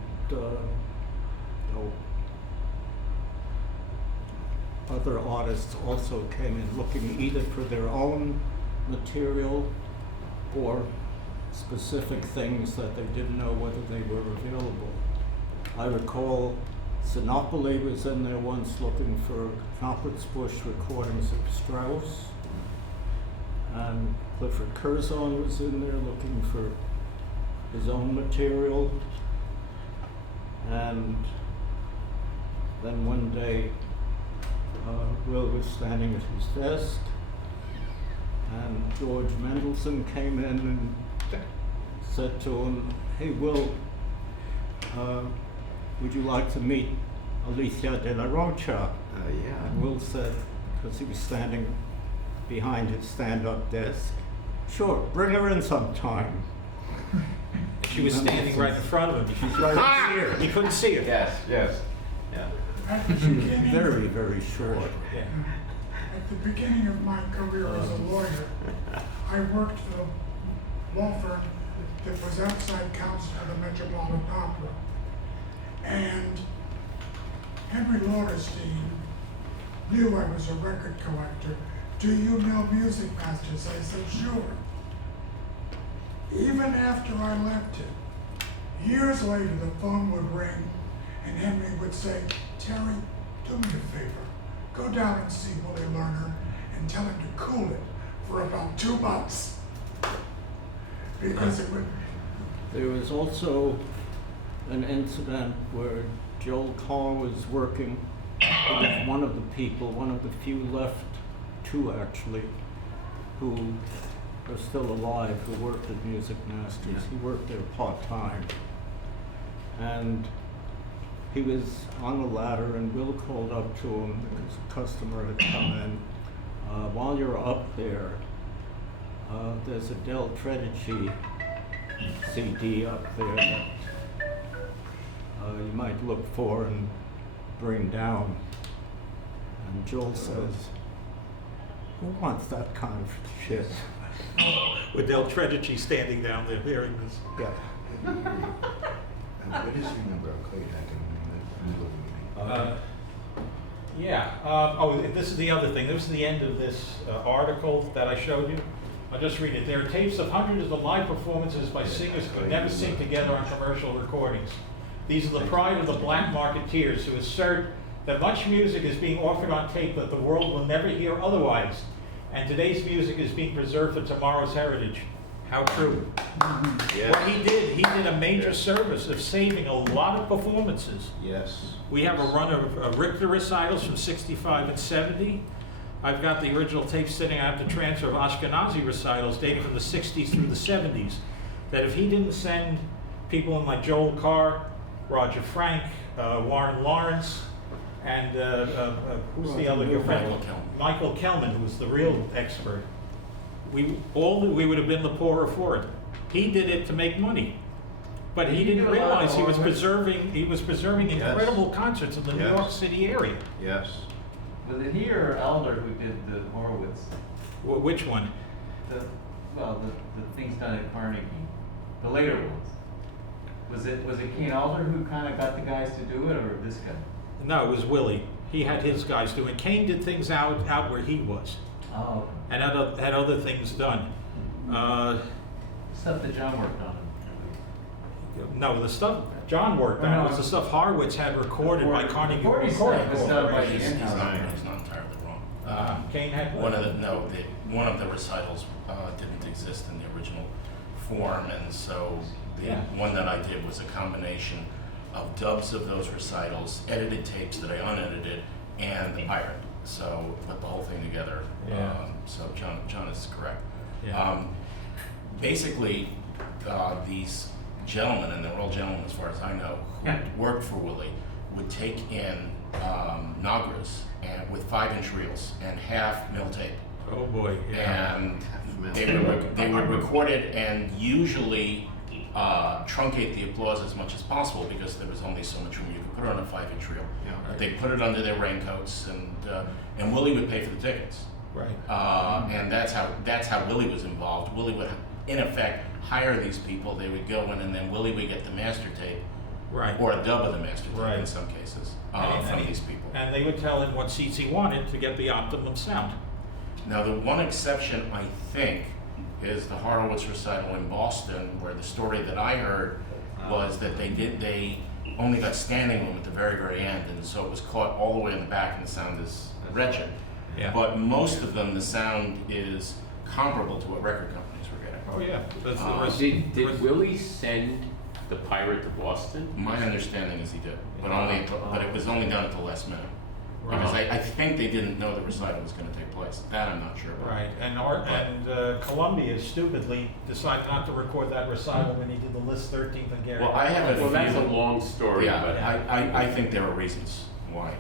other artists also came in looking either for their own material or specific things that they didn't know whether they were available. I recall Sinopoli was in there once looking for Bush recordings of Strauss, and Clifford Curzon was in there looking for his own material. And then one day, Will was standing at his desk, and George Mendelsohn came in and said to him, "Hey, Will, would you like to meet Alicia de la Rocha?" Yeah. And Will said, because he was standing behind his stand-up desk, "Sure, bring her in sometime." She was standing right in front of him. She's right here. He couldn't see her. Yes, yes. Yeah. At the She was beginning, very, very short. Yeah. at the beginning of my career as a lawyer, I worked for the law firm that was outside counsel for the Metropolitan Opera. And Henry Lauderstein knew I was a record collector. "Do you know Music Masters?" I said, "Sure." Even after I left it, years later the phone would ring and Henry would say, "Terry, do me a favor. Go down and see Willie Lerner and tell him to cool it for about 2 months." Because it would... There was also an incident where Joel Carr was working. He was one of the people, one of the few left, two actually, who are still alive, who worked at Music Masters. He worked there part-time. And he was on the ladder, and Will called up to him because a customer had come in. "While you're up there, there's a Del Tredici CD up there that you might look for and bring down." And Joel says, "Who wants that kind of shit?" With Del Tredici standing down there hearing this. Yeah. What is your number? I'll call you back in a minute. This is the other thing. This is the end of this article that I showed you. I'll just read it. "There are tapes of hundreds of live performances by singers who could never sing together on commercial recordings. These are the pride of the black marketeers who assert that much music is being offered on tape that the world will never hear otherwise, and today's music is being preserved for tomorrow's heritage." How true. Yes. What he did a major service of saving a lot of performances. Yes. We have a run of Richter recitals from 65 and 70. I've got the original tape sitting. I have the transfer of Ashkenazi recitals dating from the 60s through the 70s. That if he didn't send people in like Joel Carr, Roger Frank, Warren Lawrence, and who's the other good friend? Michael Kelman, who was the real expert. We would have been the poorer for it. He did it to make money, but he didn't realize he was preserving incredible concerts in the New York City area. Yes. Was it he or Elder who did the Horowitz? Which one? The things done at Carnegie, the later ones. Was it Kane Elder who kind of got the guys to do it, or this guy? No, it was Willie. He had his guys doing. Kane did things out where he was. Oh. And had other things done. Stuff that John worked on. No, the stuff John worked on was the stuff Horowitz had recorded by Carnegie Recording Stuff was done by the He's in-house. not entirely wrong. Kane had One of the recitals didn't exist in the original form, and so the one that I did was a combination of dubs of those recitals, edited tapes that I unedited, and the pirate. So put the whole thing together. Yeah. So John is correct. Yeah. Basically, these gentlemen, and they're all gentlemen as far as I know, who worked for Willie, would take in Nagras and with 5-inch reels and half mill tape. Oh boy, yeah. And they would record it and usually truncate the applause as much as possible because there was only so much room you could put it on a 5-inch reel. Yeah, right. But they'd put it under their raincoats, and Willie would pay for the tickets. Right. And that's how Willie was involved. Willie would, in effect, hire these people. They would go in, and then Willie would get the master tape, Right. or a dub of the master tape Right. in some cases, And from he- these people. And they would tell him what seats he wanted to get the optimum sound. Now, the one exception, I think, is the Horowitz recital in Boston, where the story that I heard was that they only got standing room at the very, very end, and so it was caught all the way in the back, and the sound is wretched. Yeah. But most of them, the sound is comparable to what record companies were getting. Oh, yeah. That's the Did Willie send the pirate to Boston? My understanding is he did, but it was only done at the last minute. Because I think they didn't know the recital was going to take place. That I'm not sure about. Right, and Columbia stupidly decided not to record that recital when he did the List 13th and Gary. Well, I have Well, that's a long story, Yeah, but I think there are reasons why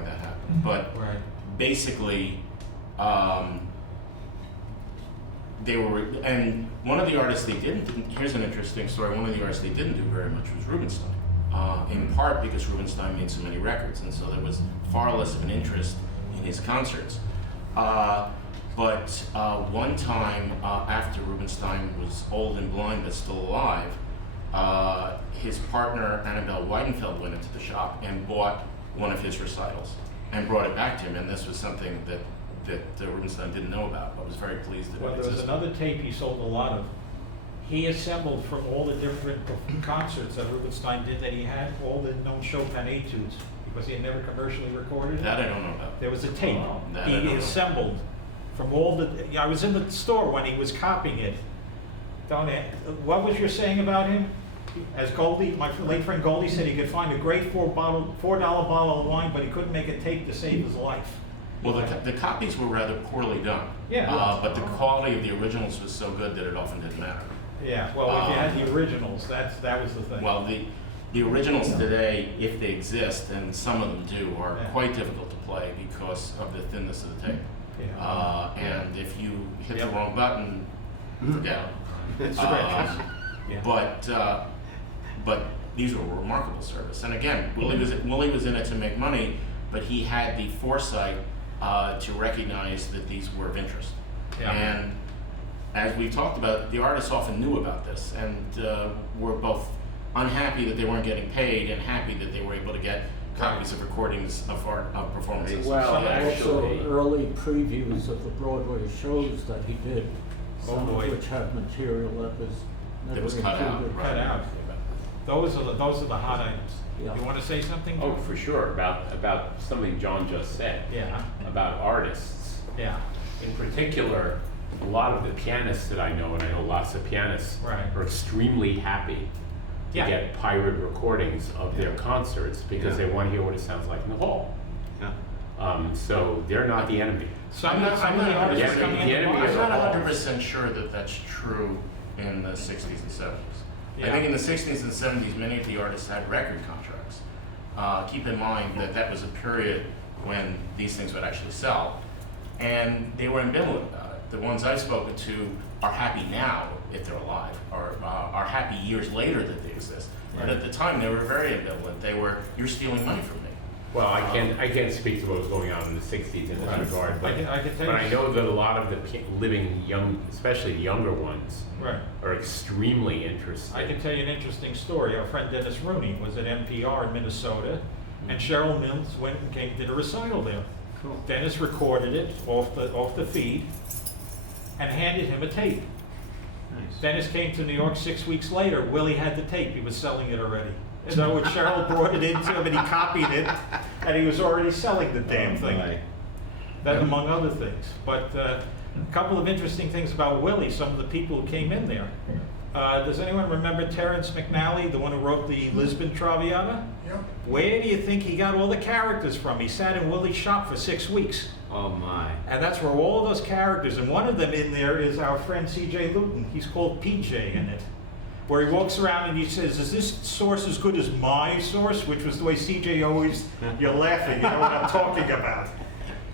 that happened. But Right. basically, they were, and one of the artists they didn't. Here's an interesting story. One of the artists they didn't do very much was Rubinstein. In part because Rubinstein made so many records, and so there was far less of an interest in his concerts. But one time after Rubinstein was old and blind but still alive, his partner Annabelle Weidenfeld went into the shop and bought one of his recitals and brought it back to him, and this was something that Rubinstein didn't know about, but was very pleased that Well, it there was existed. another tape he sold a lot of. He assembled from all the different concerts that Rubinstein did that he had, all the known Chopin etudes, because he had never commercially recorded it. That I don't know about. There was a tape That I don't he know. assembled from all the. I was in the store when he was copying it. What was your saying about him? As Goldie, my late friend Goldie said, he could find a great $4 bottle of wine, but he couldn't make a tape to save his life. Well, the copies were rather poorly done. Yeah. But the quality of the originals was so good that it often didn't matter. Yeah. Well, if you had the originals, that was the thing. Well, the originals today, if they exist, and some of them do, are quite difficult to play because of the thinness of the tape. Yeah. And if you hit the wrong button, forget it. It stretches. But these were a remarkable service. And again, Willie was in it to make money, but he had the foresight to recognize that these were of interest. Yeah. And as we talked about, the artists often knew about this and were both unhappy that they weren't getting paid and happy that they were able to get copies of recordings of performances. Well, also actually- early previews of the Broadway shows that he did, Oh, some boy. of which had material that was never was cut out. included. Cut out. Those are the hot items. Yeah. You want to say something? oh, for sure, about something John just said. Yeah. About artists. Yeah. In particular, a lot of the pianists that I know, and I know lots of pianists, Right. are extremely happy to Yeah. get pirate recordings of their concerts because they want to hear what it sounds like in the hall. So they're not the enemy. Some of the artists Yeah, are coming the in enemy the is I'm not box. 100% sure that that's true in the 60s and 70s. I Yeah. think in the 60s and 70s, many of the artists had record contracts. Keep in mind that was a period when these things would actually sell, and they were ambivalent about it. The ones I've spoken to are happy now, if they're alive, or are happy years later that they exist. But at the time, they were very ambivalent. They were, you're stealing money from me. Well, I can't speak to what was going on in the 60s in this regard, but I can tell but you- I know that a lot of the living young, especially the younger ones, Right. are extremely interested. I can tell you an interesting story. Our friend Dennis Rooney was at NPR in Minnesota, and Cheryl Mills went and did a recital there. Cool. Dennis recorded it off the feed and handed him a tape. Dennis came to New York 6 weeks later. Willie had the tape. He was selling it already. And so when Cheryl brought it into him and he copied it, and he was already selling the damn thing. That among other things. But a couple of interesting things about Willie, some of the people who came in there. Does anyone remember Terrence McNally, the one who wrote the Lisbon Traviata? Yep. Where do you think he got all the characters from? He sat in Willie's shop for 6 weeks. Oh, my. And that's where all those characters, and one of them in there is our friend C.J. Luton. He's called PJ in it. Where he walks around and he says, is this source as good as my source? Which was the way C.J. always, you're laughing, you know what I'm talking about.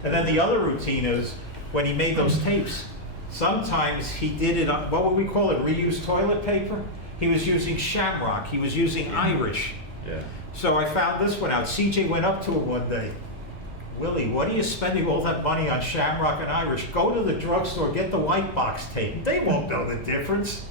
And then the other routine is, when he made those tapes, sometimes he did it on, what would we call it, reused toilet paper? He was using shamrock, he was using Irish. Yeah. So I found this one out. CJ went up to him one day. Willie, what are you spending all that money on shamrock and Irish? Go to the drugstore, get the white box tape. They won't know the difference.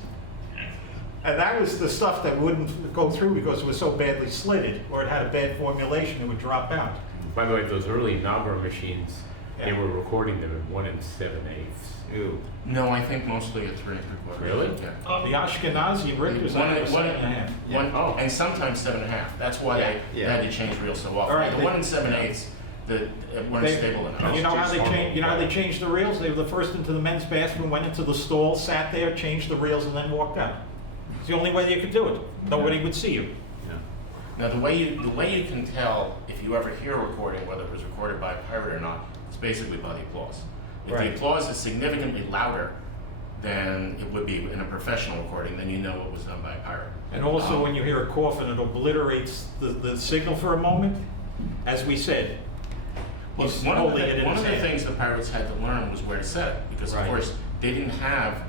And that was the stuff that wouldn't go through because it was so badly slitted, or it had a bad formulation, it would drop out. By the way, those early Nagra machines, they Yeah. were recording them in 1 7/8. Ew. No, I think mostly at 3 3/4. Really? Yeah. The Ashkenazi Richters, One- I was one- 7.5. one- Oh. and sometimes 7.5. That's why Yeah. they Yeah. had to change reels so often. All right, The they- 1 7/8 that weren't They- stable enough. You know how they Just changed? You know how they changed the reels? They were the first into the men's bathroom, went into the stall, sat there, changed the reels, and then walked out. It's the only way you could do it. Nobody would see you. Now, the way you can tell if you ever hear a recording, whether it was recorded by a pirate or not, it's basically by the applause. If Right. the applause is significantly louder than it would be in a professional recording, then you know it was done by a pirate. And also, when you hear a cough and it obliterates the signal for a moment, as we said, Well, he's one holding it of in his the hand. things the pirates had to learn was where to set it, because of Right. course they didn't have,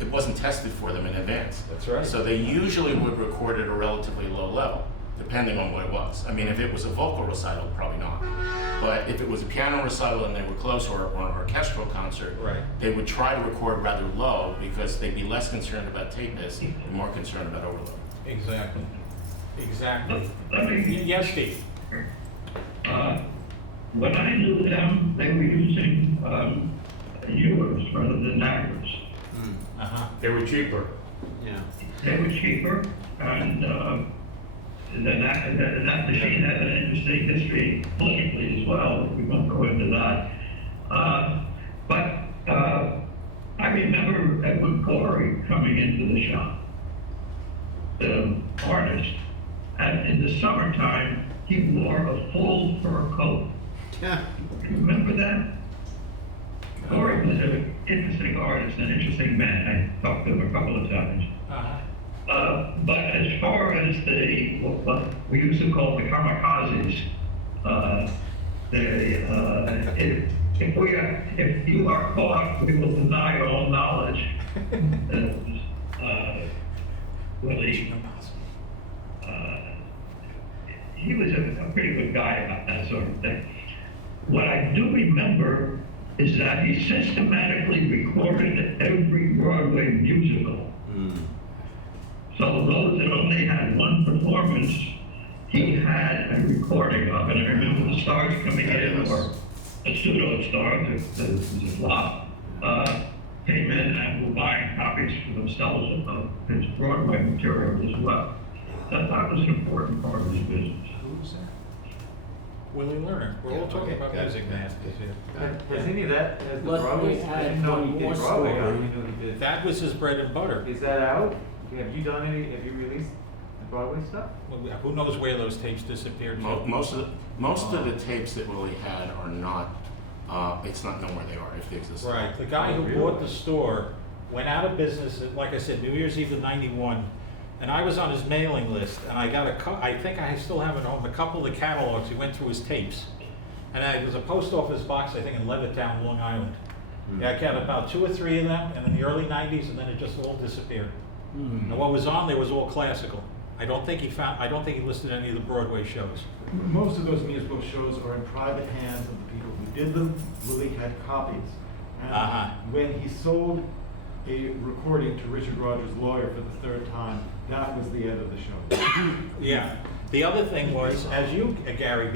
it wasn't tested for them in advance. That's right. So they usually would record at a relatively low level, depending on what it was. I mean, if it was a vocal recital, probably not. But if it was a piano recital and they were close, or an orchestral concert, Right. they would try to record rather low because they'd be less concerned about tape miss and more concerned about overload. Exactly. Exactly. Let me, Yes, Steve. when I knew them, they were using Ewers rather than Naggers. Uh-huh. They were cheaper. Yeah. They were cheaper, and that machine had an interesting history politically as well. We won't go into that. But I remember Edward Corey coming into the shop, the artist, and in the summertime, he wore a full fur coat. Yeah. You remember that? Corey was an interesting artist, an interesting man. I talked to him a couple of times. Uh-huh. But as far as what we used to call the kamikazes, if you are caught, we will deny all knowledge. Willie, he was a pretty good guy about that sort of thing. What I do remember is that he systematically recorded every Broadway musical. So those that only had one performance, he had a recording of it. I remember the stars coming in, or a pseudo star, that was a flop, came in and were buying copies for themselves of his Broadway material as well. That was an important part of his business. Who was that? Willie Lerner. We're all talking about music masters here. Has any of that, has the Let Broadway, me I add didn't know one he more did Broadway, I story. didn't know he did. That was his bread and butter. Is that out? Have you done any, have you released the Broadway stuff? Well, who knows where those tapes disappeared to? Most of the tapes that Willie had are not, it's not known where they are, if they exist. Right. The guy who bought the store went out of business, like I said, New Year's Eve of '91, and I was on his mailing list, and I got I think I still have at home a couple of the catalogs. He went through his tapes. And it was a post office box, I think, in Levittown, Long Island. Yeah, I got about 2 or 3 of them, and in the early '90s, and then it just all disappeared. And what was on there was all classical. I don't think he listed any of the Broadway shows. Most of those musical shows are in private hands of the people who did them. Willie had copies. And when he sold a recording to Richard Rogers' lawyer for the 3rd time, that was the end of the show. Yeah. The other thing was, as you, Gary,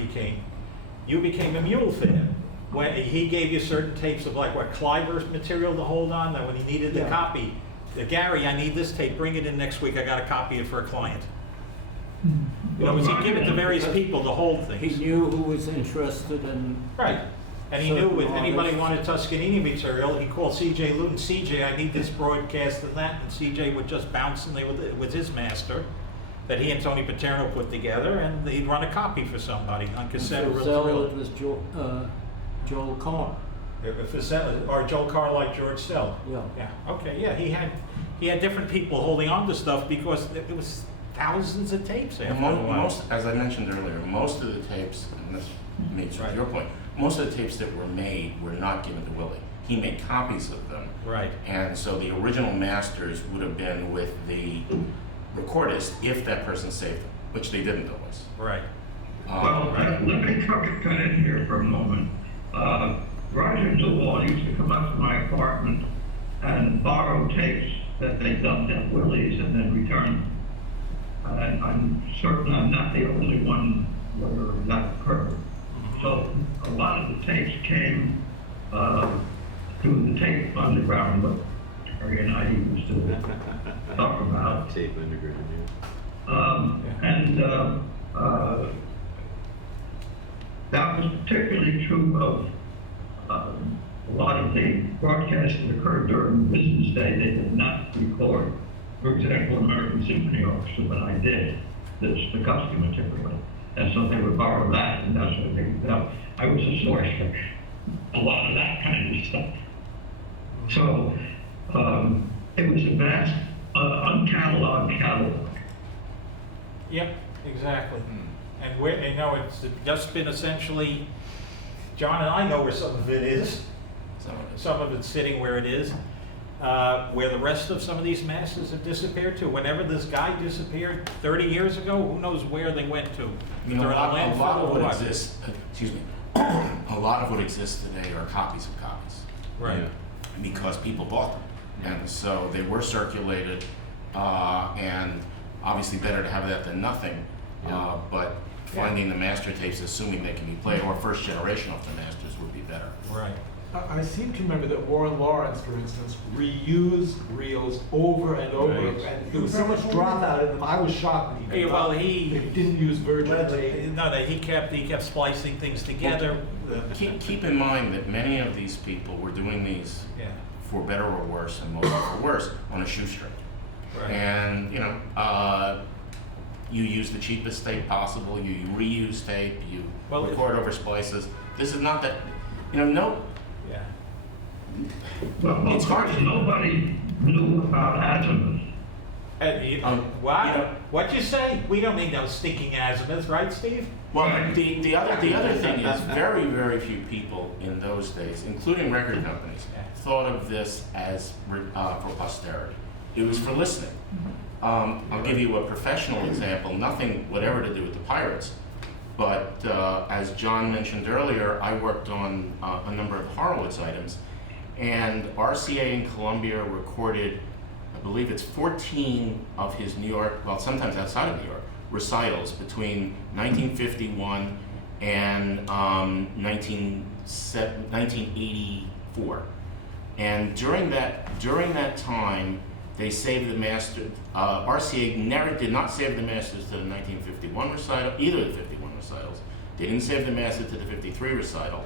you became a mule fan. When he gave you certain tapes of like what Kleiber's material to hold on, that when he needed the copy, Gary, I need this tape, bring it in next week, I got to copy it for a client. In other words, he'd give it to various people to hold things. He knew who was interested in. Right. And he knew if certain anybody artists. wanted Toscanini material, he called C.J. Luton, CJ, I need this broadcast and that, and CJ would just bounce in there with his master that he and Tony Paterno put together, and he'd run a copy for somebody on cassette or Zell, reel. it was Joel Carr. Or Joel Carr like George Sell. Yeah. Yeah, okay, yeah, he had different people holding on to stuff because it was thousands of tapes after a while. Most, as I mentioned earlier, most of the tapes, and this makes Right. your point, most of the tapes that were made were not given to Willie. He made copies of them. Right. And so the original masters would have been with the recordist if that person saved them, which they didn't always. Right. Well, let me cut in here for a moment. Roger Duval used to come up to my apartment and borrow tapes that they dumped at Willie's and then return. And I'm certain I'm not the only one where that occurred. So a lot of the tapes came through the tape underground, but Terry and I used to talk about. Tape underground, That was particularly true of a lot of the broadcasts that occurred during business day. They did not record, for example, American Symphony Orchestra, but I did. That's the customer typically. And so they would borrow that, and that's what they, I was a source for a lot of that kind of stuff. So it was a vast, uncatalogued catalog. Yep, exactly. And it's just been essentially, John and I know where some of it is. Some of it's sitting where it is. Where the rest of some of these masters have disappeared to. Whenever this guy disappeared 30 years ago, who knows where they went to? You know, They're a in lot landfill of or what exists, excuse me, a lot of what exists today are copies of copies. Right. Because people bought them. And so they were circulated, and obviously better to have that than nothing. But finding the master tapes, assuming they can be played, or first generation of the masters would be better. Right. I seem to remember that Warren Lawrence, for instance, reused reels over and over, and there was so much dropout in them. I was shocked that he didn't use virgin tape. No, he kept splicing things together. Keep in mind that many of these people were doing these for better or worse, and mostly for worse, on a shoestring. Right. And you use the cheapest tape possible. You reuse tape. You record over splices. This is not that. No. Yeah. Well, it's hard. Nobody knew about azimuth. Wow. What'd you say? We don't need those stinking azimuths, right, Steve? Well, the other thing is very, very few people in those days, including record companies, thought of this as for posterity. It was for listening. I'll give you a professional example, nothing whatever to do with the Pirates, but as John mentioned earlier, I worked on a number of Horowitz items, and RCA in Columbia recorded, I believe it's 14 of his New York, well, sometimes outside of New York, recitals between 1951 and 1984. And during that time, they saved the master. RCA did not save the masters to the 1951 recital, either of the 51 recitals. They didn't save the master to the 53 recital.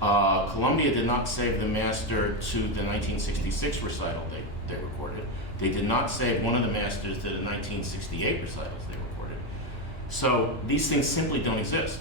Columbia did not save the master to the 1966 recital they recorded. They did not save one of the masters to the 1968 recitals they recorded. So these things simply don't exist.